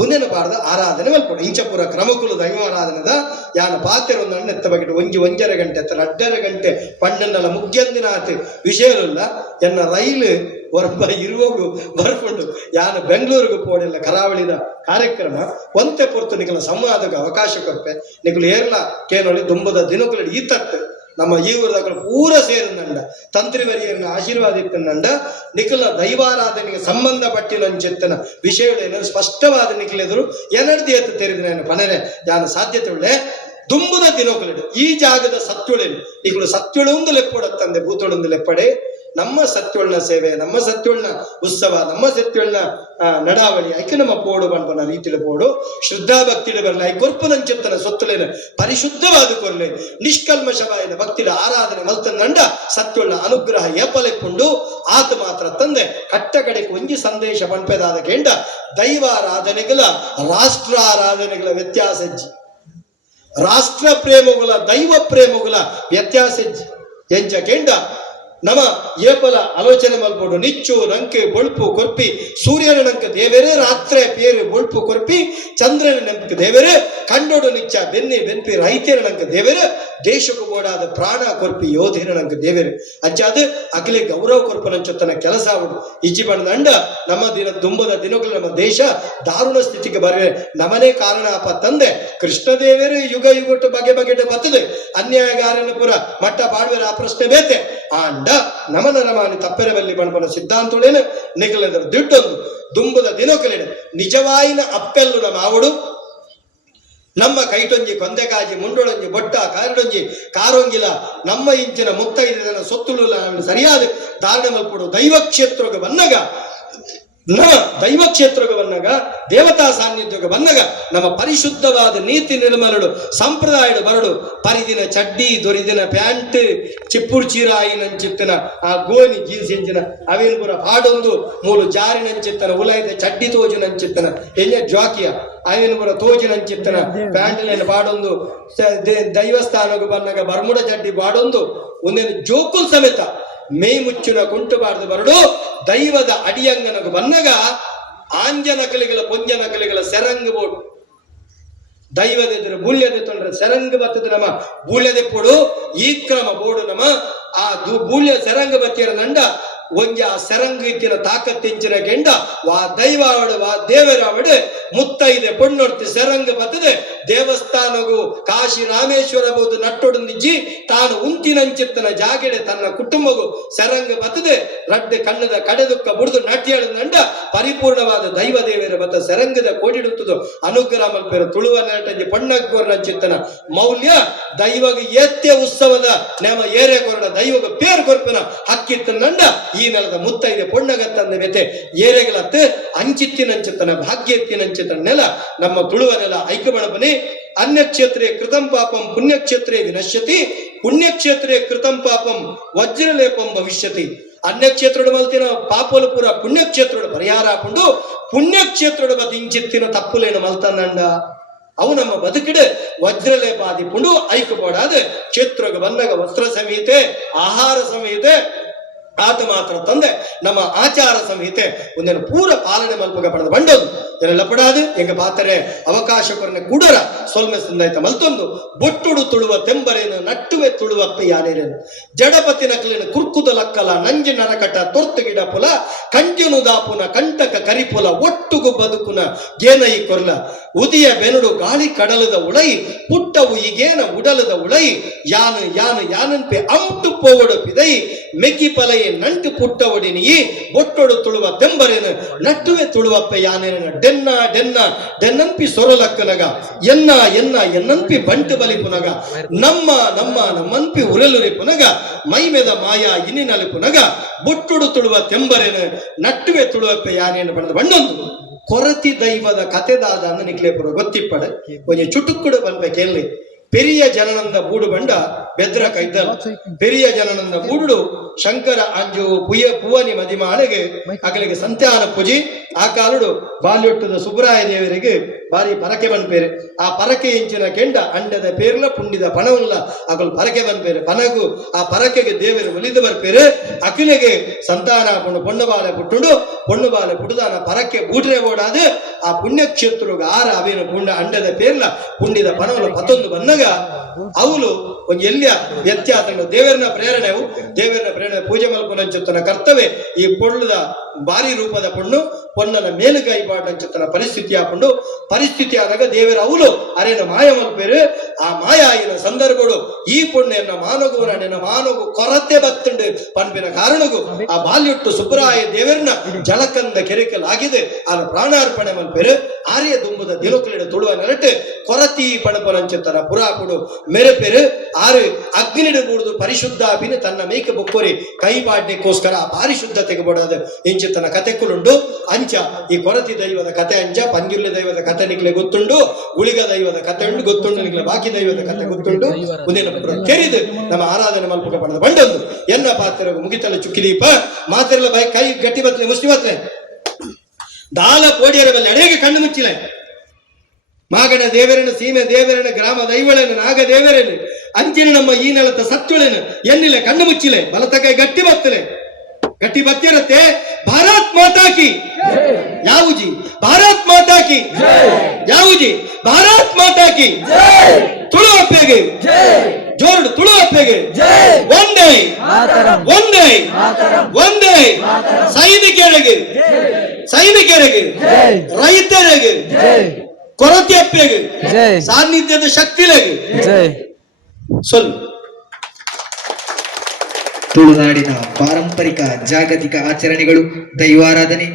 ಒಂದೇನ ಪಾಡದ ಆರಾಧನೆ ಮಲ್ಪಡು ಇಂಚ ಪೂರ ಕ್ರಮಕುಲ ದೈವ ಆರಾಧನೆದ ಯಾನ ಪಾತ್ರೆ ಒಂದನ್ನು ಎತ್ತ ಬಗೆಟ್ ಒಂಜರ ಗಂಟೆ ಎತ್ತರ 2.5 ಗಂಟೆ ಪಂಡನ್ನಲ ಮುಗ್ಯಂದಿನ ಆತು ವಿಷಯವಿಲ್ಲ ಎನ್ನ ರೈಲು ಹೊರಬ ಇರುವೋಗು ಬರ್ಕೊಂಡು ಯಾನ ಬೆಂಗಳೂರಿಗೆ ಪೋಡೆಲ್ಲ ಕರಾವಳಿದ ಕಾರ್ಯಕ್ರಮ ಒಂತೆ ಪೊರ್ತು ನಿಖಲ ಸಂವಾದಕ್ಕೆ ಅವಕಾಶ ಕೊಡ್ಪೆ ನಿಖಲು ಏರ್ಲ ಕೇನೊಳಿ ದುಂಬದ ದಿನಗಳು ಈತತ್ತು ನಮ್ಮ ಈ ಊರದಾಗಲು ಪೂರ ಸೇರಿದಂಡ ತಂತ್ರಿವರಿಯನ್ನ ಆಶೀರ್ವಾದ ಇತ್ತಂಡ ನಿಖಲ ದೈವಾರಾಧನೆಗೆ ಸಂಬಂಧಪಟ್ಟಿನ ವಿಷಯಗಳೇನು ಸ್ಪಷ್ಟವಾದ ನಿಖಲೆದರು ಎನರ್ದಿ ಎತ್ತು ತೆರೆದ ನಾನು ಪನರೆ ಯಾನ ಸಾಧ್ಯತೆ ಉಳ್ಳೆ ದುಂಬುದ ದಿನಗಳು ಈ ಜಾಗದ ಸತ್ಯುಳೇನು ನಿಖಲು ಸತ್ಯುಳೊಂದು ಲೆಪ್ಪೊಡತ್ತಂದೆ ಭೂತೊಳೊಂದು ಲೆಪ್ಪಡೆ ನಮ್ಮ ಸತ್ಯುಳ್ನ ಸೇವೆ ನಮ್ಮ ಸತ್ಯುಳ್ನ ಉತ್ಸವ ನಮ್ಮ ಸತ್ಯುಳ್ನ ನಡಾವಳಿ ಐಕೆ ನಮ್ಮ ಪೋಡು ಬಣ್ಣ ರೀತಿಯ ಪೋಡು ಶ್ರದ್ಧಾ ಭಕ್ತಿಡೆ ಬರಲ ಐ ಕೊರ್ಪುನಂಚೆತ್ತನ ಸೊತ್ತುಲೇನ ಪರಿಶುದ್ಧವಾದ ಕೊರ್ಲೆ ನಿಷ್ಕಲ್ಮಶವಾದ ಭಕ್ತಿಡ ಆರಾಧನೆ ಮಲ್ತಂದಂಡ ಸತ್ಯುಳ್ನ ಅನುಗ್ರಹ ಏಪಲೆಪ್ಪುಂಡು ಆತ ಮಾತ್ರ ತಂದೆ ಕಟ್ಟ ಕಡೆಗೆ ಒಂಜಿ ಸಂದೇಶ ಪಂಪೆದಾದ ಕೇಂಡ ದೈವಾರಾಧನೆಗಳ ರಾಷ್ಟ್ರ ಆರಾಧನೆಗಳ ವ್ಯತ್ಯಾಸ ರಾಷ್ಟ್ರ ಪ್ರೇಮಗಳ ದೈವ ಪ್ರೇಮಗಳ ವ್ಯತ್ಯಾಸ ಎಂಚ ಕೇಂಡ ನಮ ಏಪಲ ಆಲೋಚನೆ ಮಲ್ಪೋಡು ನಿಚ್ಚು ನಂಕೆ ಬೊಳ್ಪು ಕೊರ್ಪಿ ಸೂರ್ಯನ ನಂಕ ದೇವರೇ ರಾತ್ರಿ ಪೇರು ಬೊಳ್ಪು ಕೊರ್ಪಿ ಚಂದ್ರನ ನಂಕ ದೇವರೇ ಕಂಡೋಡು ನಿಚ್ಚ ಬೆನ್ಪಿ ರೈತರ ನಂಕ ದೇವರೇ ದೇಶಕ್ಕೂ ಓಡಾದ ಪ್ರಾಣ ಕೊರ್ಪಿ ಯೋಧೇನ ನಂಕ ದೇವರೇ ಅಜ್ಜಾದ ಅಖಿಲೆ ಗೌರವ ಕೊರ್ಪನಂಚೊತ್ತನ ಕೆಲಸ ಆಗುಡು ಇಜ್ಜಿ ಬಂದಂಡ ನಮ್ಮ ದುಂಬದ ದಿನಗಳು ನಮ್ಮ ದೇಶ ದಾರುಣ ಸ್ಥಿತಿಗೆ ಬರವೆ ನಮನೇ ಕಾರಣ ಅಪ್ಪ ತಂದೆ ಕೃಷ್ಣ ದೇವರು ಯುಗಟ್ಟು ಬಗೆ ಬರ್ತದೆ ಅನ್ಯಾಯಗಾರನ ಪುರ ಮಟ್ಟ ಪಾಡುವರ ಆ ಪ್ರಶ್ನೆ ಬೇತೆ ಆಂಡ ನಮನ ನಮಾನಿ ತಪ್ಪೆರವಲ್ಲಿ ಬಣ್ಣ ಸಿದ್ಧಾಂತಗಳೇನು ನಿಖಲೆಂದ್ರೆ ದಿಟ್ಟೊಂದು ದುಂಬದ ದಿನಕಲೇನು ನಿಜವಾಯಿನ ಅಪ್ಪೆಲ್ಲು ನಮ್ಮ ಆವಡು ನಮ್ಮ ಕೈಟೊಂಜಿ ಕೊಂದೆಕಾಜಿ ಮುಂಡೊಳಂಜಿ ಬೊಟ್ಟ ಕಾರಡೊಂಜಿ ಕಾರೊಂಗಿಲ ನಮ್ಮ ಇಂಚಿನ ಮುತ್ತೈದನ ಸೊತ್ತುಳು ಸರಿಯಾದ ಧಾರಣೆ ಮಲ್ಪಡು ದೈವ ಕ್ಷೇತ್ರಕ್ಕೆ ಬಂದಾಗ ದೈವ ಕ್ಷೇತ್ರಕ್ಕೆ ಬಂದಾಗ ದೇವತಾ ಸಾನ್ನಿಧ್ಯಕ್ಕೆ ಬಂದಾಗ ನಮ್ಮ ಪರಿಶುದ್ಧವಾದ ನೀತಿ ನಿರ್ಮಲಡು ಸಂಪ್ರದಾಯಡು ಬರಡು ಪರಿದಿನ ಚಡ್ಡಿ ದೊರಿದಿನ ಪ್ಯಾಂಟ್ ಚಿಪ್ಪುಡು ಚೀರ ಆಯಿನಂಚಿತ್ತನ ಆ ಗೋನಿ ಜೀನ್ಸ್ ಎಂಚಿನ ಅವೇನು ಪುರ ಹಾಡೊಂದು ಮೂಲು ಜಾರಿನಂಚಿತ್ತನ ಉಲಾಯ್ದ ಚಡ್ಡಿ ತೋಜಿನಂಚಿತ್ತನ ಎಣ್ಣೆ ಜ್ವಾಕಿಯ ಅವೇನು ಪುರ ತೋಜಿನಂಚಿತ್ತನ ಪ್ಯಾಂಟ್ ಬಾಡೊಂದು ದೈವಸ್ಥಾನಕ್ಕೆ ಬಂದಾಗ ಬರ್ಮುಡ ಚಡ್ಡಿ ಬಾಡೊಂದು ಒಂದೇನು ಜೋಕುಲ್ ಸಮೇತ ಮೇ ಮುಚ್ಚುನ ಕುಂಟುಬಾರ್ದು ಬರಡು ದೈವದ ಅಡಿಯಂಗನకు ಬನ್ನಗ ಆಂಜನ ಕಲಿಗಳ ಪೊಂಜನ ಕಲಿಗಳ ಸೆರಂಗ್ ಬೋಡು ದೈವದೆದುರು ಬೂಳ್ಯದೆ ತೊಂದ್ರೆ ಸೆರಂಗ್ ಬತ್ತದ ನಮ್ಮ ಬೂಳ್ಯದೆ ಪೋಡು ಈ ಕ್ರಮ ಬೋಡು ನಮ್ಮ ಆ ಬೂಳ್ಯ ಸೆರಂಗ್ ಬತ್ತಿರ ನಂಡ ಒಂಜ ಆ ಸೆರಂಗ್ ಇತ್ತಿನ ತಾಕತ್ತಿಂಚಿನ ಗೆಂಡ ವಾ ದೈವಾವಡು ವಾ ದೇವರಾವಡು ಮುತ್ತೈದೆ ಪೊಣ್ಣೊಡ್ತಿ ಸೆರಂಗ್ ಬತ್ತದೆ ದೇವಸ್ಥಾನಗೂ ಕಾಶಿ ರಾಮೇಶ್ವರ ಬೋದು ನಟ್ಟೊಡಂದಿಜ್ಜಿ ತಾನು ಉಂತಿನಂಚಿತ್ತನ ಜಾಗೆಡೆ ತನ್ನ ಕುಟುಂಬಗೂ ಸೆರಂಗ್ ಬತ್ತದೆ ರಡ್ಡೆ ಕಣ್ಣದ ಕಡೆದುಕ್ಕ ಬುಡ್ದು ನಟ್ಯಾಳು ನಂಡ ಪರಿಪೂರ್ಣವಾದ ದೈವ ದೇವರ ಬತ್ತ ಸೆರಂಗದ ಕೋಡಿಡುತ್ತದು ಅನುಗ್ರಹ ಮಲ್ಪೇರ ತುಳುವ ನಟಂಜಿ ಪೊಣ್ಣಗೋರ್ನಂಚಿತ್ತನ ಮೌಲ್ಯ ದೈವಗ ಏತ್ಯ ಉತ್ಸವದ ನೇಮ ಏರೆ ಕೊರಡ ದೈವಗ ಪೇರು ಕೊರ್ಪಿನ ಹಕ್ಕಿತ್ತ ನಂಡ ಈ ನೆಲದ ಮುತ್ತೈದೆ ಪೊಣ್ಣಗತ್ತಂದ ವ್ಯತೆ ಏರೆಗಳತ್ತು ಅಂಚಿತ್ತಿನಂಚಿತ್ತನ ಭಾಗ್ಯತ್ತಿನಂಚಿತ್ತನ ನೆಲ ನಮ್ಮ ತುಳುವ ನೆಲ ಐಕ್ಯಮಣಪನೆ ಅನ್ಯಕ್ಷೇತ್ರೇ ಕೃತಂ ಪಾಪಂ ಪುಣ್ಯಕ್ಷೇತ್ರೇ ವಿನಶ್ಯತಿ ಪುಣ್ಯಕ್ಷೇತ್ರೇ ಕೃತಂ ಪಾಪಂ ವಜ್ರಲೇಪಂ ಭವಿಷ್ಯತಿ ಅನ್ಯಕ್ಷೇತ್ರದ ಮಲ್ತಿನ ಪಾಪಲು ಪುರ ಪುಣ್ಯಕ್ಷೇತ್ರದ ಪರಿಹಾರ ಹಾಕೊಂಡು ಪುಣ್ಯಕ್ಷೇತ್ರದ ಬದಿ ಇಂಚಿತ್ತಿನ ತಪ್ಪುಲೇನು ಮಲ್ತಂದಂಡ ಅವು ನಮ್ಮ ಬದುಕಿಡೆ ವಜ್ರಲೇಪಾದಿಪುಂಡು ಐಕ್ಯಪಡಾದ ಕ್ಷೇತ್ರಕ್ಕೆ ಬಂದಾಗ ವಸ್ತ್ರ ಸಂಹಿತೆ ಆಹಾರ ಸಂಹಿತೆ ಆತ ಮಾತ್ರ ತಂದೆ ನಮ್ಮ ಆಚಾರ ಸಂಹಿತೆ ಒಂದೇನು ಪೂರ ಪಾಲನೆ ಮಲ್ಪಗ ಪಡೆದ ಬಂಡೋದು ಎಲ್ಲ ಪಡಾದು ಎಂಗ ಪಾತರೆ ಅವಕಾಶ ಕೊರನೆ ಕುಡರ ಸೊಲ್ಮೆ ಸಂದಾಯ್ತ ಮಲ್ತೊಂದು ಬೊಟ್ಟುಡು ತುಳುವ ತೆಂಬರೇನು ನಟ್ಟುವೆ ತುಳುವ ಯಾನೇರೇನು ಜಡಪತಿ ನಕಲಿನ ಕುರ್ಕುದ ಲಕ್ಕಲ ನಂಜಿ ನರಕಟ ತೊರ್ತು ಗಿಡ ಪುಲ ಕಂಟಿನು ದಾಪುನ ಕಂಟಕ ಕರಿಪುಲ ಒಟ್ಟುಗು ಬದುಕುನ ಗೇನೈ ಕೊರ್ಲ ಉದಿಯ ಬೆನುಡು ಗಾಳಿ ಕಡಲದ ಉಳೈ ಪುಟ್ಟವು ಈಗೇನ ಉಡಲದ ಉಳೈ ಯಾನು ಯಾನು ಯಾನನ್ಪೆ ಅಂಟು ಪೋವಡು ಪಿದೈ ಮೆಗ್ಗಿ ಪಲೈ ನಂಟು ಪುಟ್ಟವಡಿನಿ ಬೊಟ್ಟೊಡು ತುಳುವ ತೆಂಬರೇನು ನಟ್ಟುವೆ ತುಳುವಪ್ಪೆ ಯಾನೇನ ಡೆನ್ನ ಡೆನ್ನ ಡೆನ್ನಂಪಿ ಸೊರಲಕ್ಕನಗ ಎನ್ನ ಎನ್ನ ಎನ್ನಂಪಿ ಬಂಟು ಬಲಿಪುನಗ ನಮ್ಮ ನಮ್ಮ ನಮ್ಮಂಪಿ ಉರಲುರಿ ಪುನಗ ಮೈಮೆದ ಮಾಯಾ ಇನ್ನಿನಲ್ಲಿ ಪುನಗ ಬೊಟ್ಟೊಡು ತುಳುವ ತೆಂಬರೇನು ನಟ್ಟುವೆ ತುಳುವಪ್ಪೆ ಯಾನೇನು ಬಣ್ಣದ ಬಣ್ಣೊಂದು ಕೊರತಿ ದೈವದ ಕತೆದಾದ ಅನ್ನ ನಿಕ್ಲೇಪುರ ಗೊತ್ತಿಪ್ಪಡ ಕೊಂಚ ಚುಟುಕ್ಕುಡು ಬನ್ಪೆ ಕೇಳಿ ಪೆರಿಯ ಜನನಂದ ಬೂಡು ಬಂಡ ಬೆದ್ರ ಕೈದ್ದಲ್ಲ ಪೆರಿಯ ಜನನಂದ ಬೂಡು ಶಂಕರ ಅಂಜು ಪುವನಿ ಮದಿಮಾಳೆಗೆ ಅಕಲಿಗೆ ಸಂತ್ಯಾನ ಪೂಜಿ ಆ ಕಾಲುಡು ಬಾಲ್ಯೊಟ್ಟದ ಸುಬ್ರಾಯ ದೇವರಿಗೆ ಬಾರಿ ಪರಕೆ ಬಂದ್ಪೇರೆ ಆ ಪರಕೆ ಇಂಚಿನ ಕೆಂಡ ಅಂಡದ ಪೇರ್ಲ ಪುಂಡಿದ ಪಣವಲ್ಲ ಅಕಲು ಪರಕೆ ಬಂದ್ಪೇರೆ ಪನಗು ಆ ಪರಕೆಗೆ ದೇವರು ಒಲಿದು ಬರ್ಪೇರೆ ಅಖಿಲೆಗೆ ಸಂತಾನ ಪುಂಡು ಪೊಣ್ಣು ಬಾಲೆ ಪುಟ್ಟುಂಡು ಪೊಣ್ಣು ಬಾಲೆ ಪುಟ್ಟದಾನ ಪರಕೆ ಬೂಟ್ರೆ ಓಡಾದು ಆ ಪುಣ್ಯಕ್ಷೇತ್ರಗ ಆರ ಅವೇನು ಪುಂಡ ಅಂಡದ ಪೇರ್ಲ ಪುಂಡಿದ ಪಣವಲ್ಲ ಪತ್ತೊಂದು ಬಂದಾಗ ಅವಳು ಒಂದು ಎಲ್ಲಿಯ ವ್ಯತ್ಯಾಸ ದೇವರನ ಪ್ರೇರಣೆ ಪೂಜೆ ಮಲ್ಪುನಂಚುತ್ತನ ಕರ್ತವ್ಯ ಈ ಪೊಳ್ಳದ ಭಾರಿ ರೂಪದ ಪೊಣ್ಣನ ಮೇಲುಗೈ ಬಾಟಂಚುತ್ತನ ಪರಿಸ್ಥಿತಿ ಹಾಕೊಂಡು ಪರಿಸ್ಥಿತಿ ಆದಾಗ ದೇವರ ಅವಳು ಅರೇನ ಮಾಯ ಮಲ್ಪೇರು ಆ ಮಾಯ ಆಯಿನ ಸಂದರ್ಭಗಳು ಈ ಪುಣ್ಯನ ಮಾನಗು ಕೊರತೆ ಬತ್ತುಂಡು ಪನ್ಪಿನ ಕಾರಣಗೂ ಆ ಬಾಲ್ಯೊಟ್ಟು ಸುಬ್ರಾಯ ದೇವರನ್ನ ಜಲಕಂದ ಕೆರೆಕಲಾಗಿದೆ ಆ ಪ್ರಾಣಾರ್ಪಣೆ ಮಲ್ಪೇರು ಆರ್ಯ ದುಂಬದ ದಿನಕಲಿಡ ತುಳುವ ನೆರಟು ಕೊರತಿ ಪಣಪನಂಚುತ್ತನ ಪುರಾಪುಡು ಮೆರೆಪೇರು ಆರು ಅಗ್ನಿಡು ಬೂಡುದು ಪರಿಶುದ್ಧ ಅಭಿನ ತನ್ನ ಮೇಕೆ ಬೊಕ್ಕೋರಿ ಕೈ ಬಾಡ್ನೆಗೋಸ್ಕರ ಪಾರಿಶುದ್ಧತೆಗೆ ಬೋಡಾದ ಇಂಚಿತ್ತನ ಕತೆಕುಲುಂಡು ಅಂಚ ಈ ಕೊರತಿ ದೈವದ ಕತೆ ಅಂಚ ಪಂಜುರ್ಲಿ ದೈವದ ಕತೆ ನಿಕ್ಲೆ ಗೊತ್ತುಂಡು ಗುಳಿಗ ದೈವದ ಕತೆ ಉಂಡು ಗೊತ್ತುಂಡು ನಿಕ್ಲೆ ಬಾಕಿ ದೈವದ ಕತೆ ಗೊತ್ತುಂಡು ಮುಂದಿನ ಕೆರಿದು ನಮ್ಮ ಆರಾಧನೆ ಮಲ್ಪಕ ಪಡೆದ ಬಂಡೊಂದು ಎನ್ನ ಪಾತ್ರ ಮುಗಿತಲ್ಲ ಚುಕ್ಕಿದೀಪ ಮಾತೆಲ್ಲ ಬೈ ಕೈ ಗಟ್ಟಿ ಬತ್ಲೆ ಮುಷ್ಟಿ ಬತ್ಲೆ ದಾಲ ಪೋಡಿಯರ ಬಲ್ಲಿ ಅಡೆಗೆ ಕಣ್ಣು ಮುಚ್ಚಿಲೆ ಮಾಗಣ ದೇವರನ ಸೀಮೆ ದೇವರನ ಗ್ರಾಮ ದೈವಳನ ನಾಗ ದೇವರನು ಅಂಚಿನ ನಮ್ಮ ಈ ನೆಲದ ಸತ್ತುಳೆನು ಎನ್ನಿಲೆ ಕಣ್ಣು ಮುಚ್ಚಿಲೆ ಬಲತಕೈ ಗಟ್ಟಿ ಬತ್ತಲೆ ಗಟ್ಟಿ ಬತ್ತಿರತ್ತೆ ಭಾರತ್ ಮಾತಾ ಕಿ ಯಾವುಜಿ ಭಾರತ್ ಮಾತಾ ಕಿ ಯಾವುಜಿ ಭಾರತ್ ಮಾತಾ ಕಿ ತುಳು ಅಪ್ಪೆಗೆ ಜೋರ್ಡು ತುಳು ಅಪ್ಪೆಗೆ ಒಂದೇ ಒಂದೇ ಒಂದೇ ಸೈನಿಕರಿಗೆ ರೈತರಿಗೆ ಕೊರತೆ ಅಪ್ಪೆಗೆ ಸಾನ್ನಿಧ್ಯದ ಶಕ್ತಿಲೆಗೆ ಸೊಲ್ಲು ತುಳುನಾಡಿನ ಪಾರಂಪರಿಕ ಜಾಗತಿಕ ಆಚರಣೆಗಳು ದೈವಾರಾಧನೆ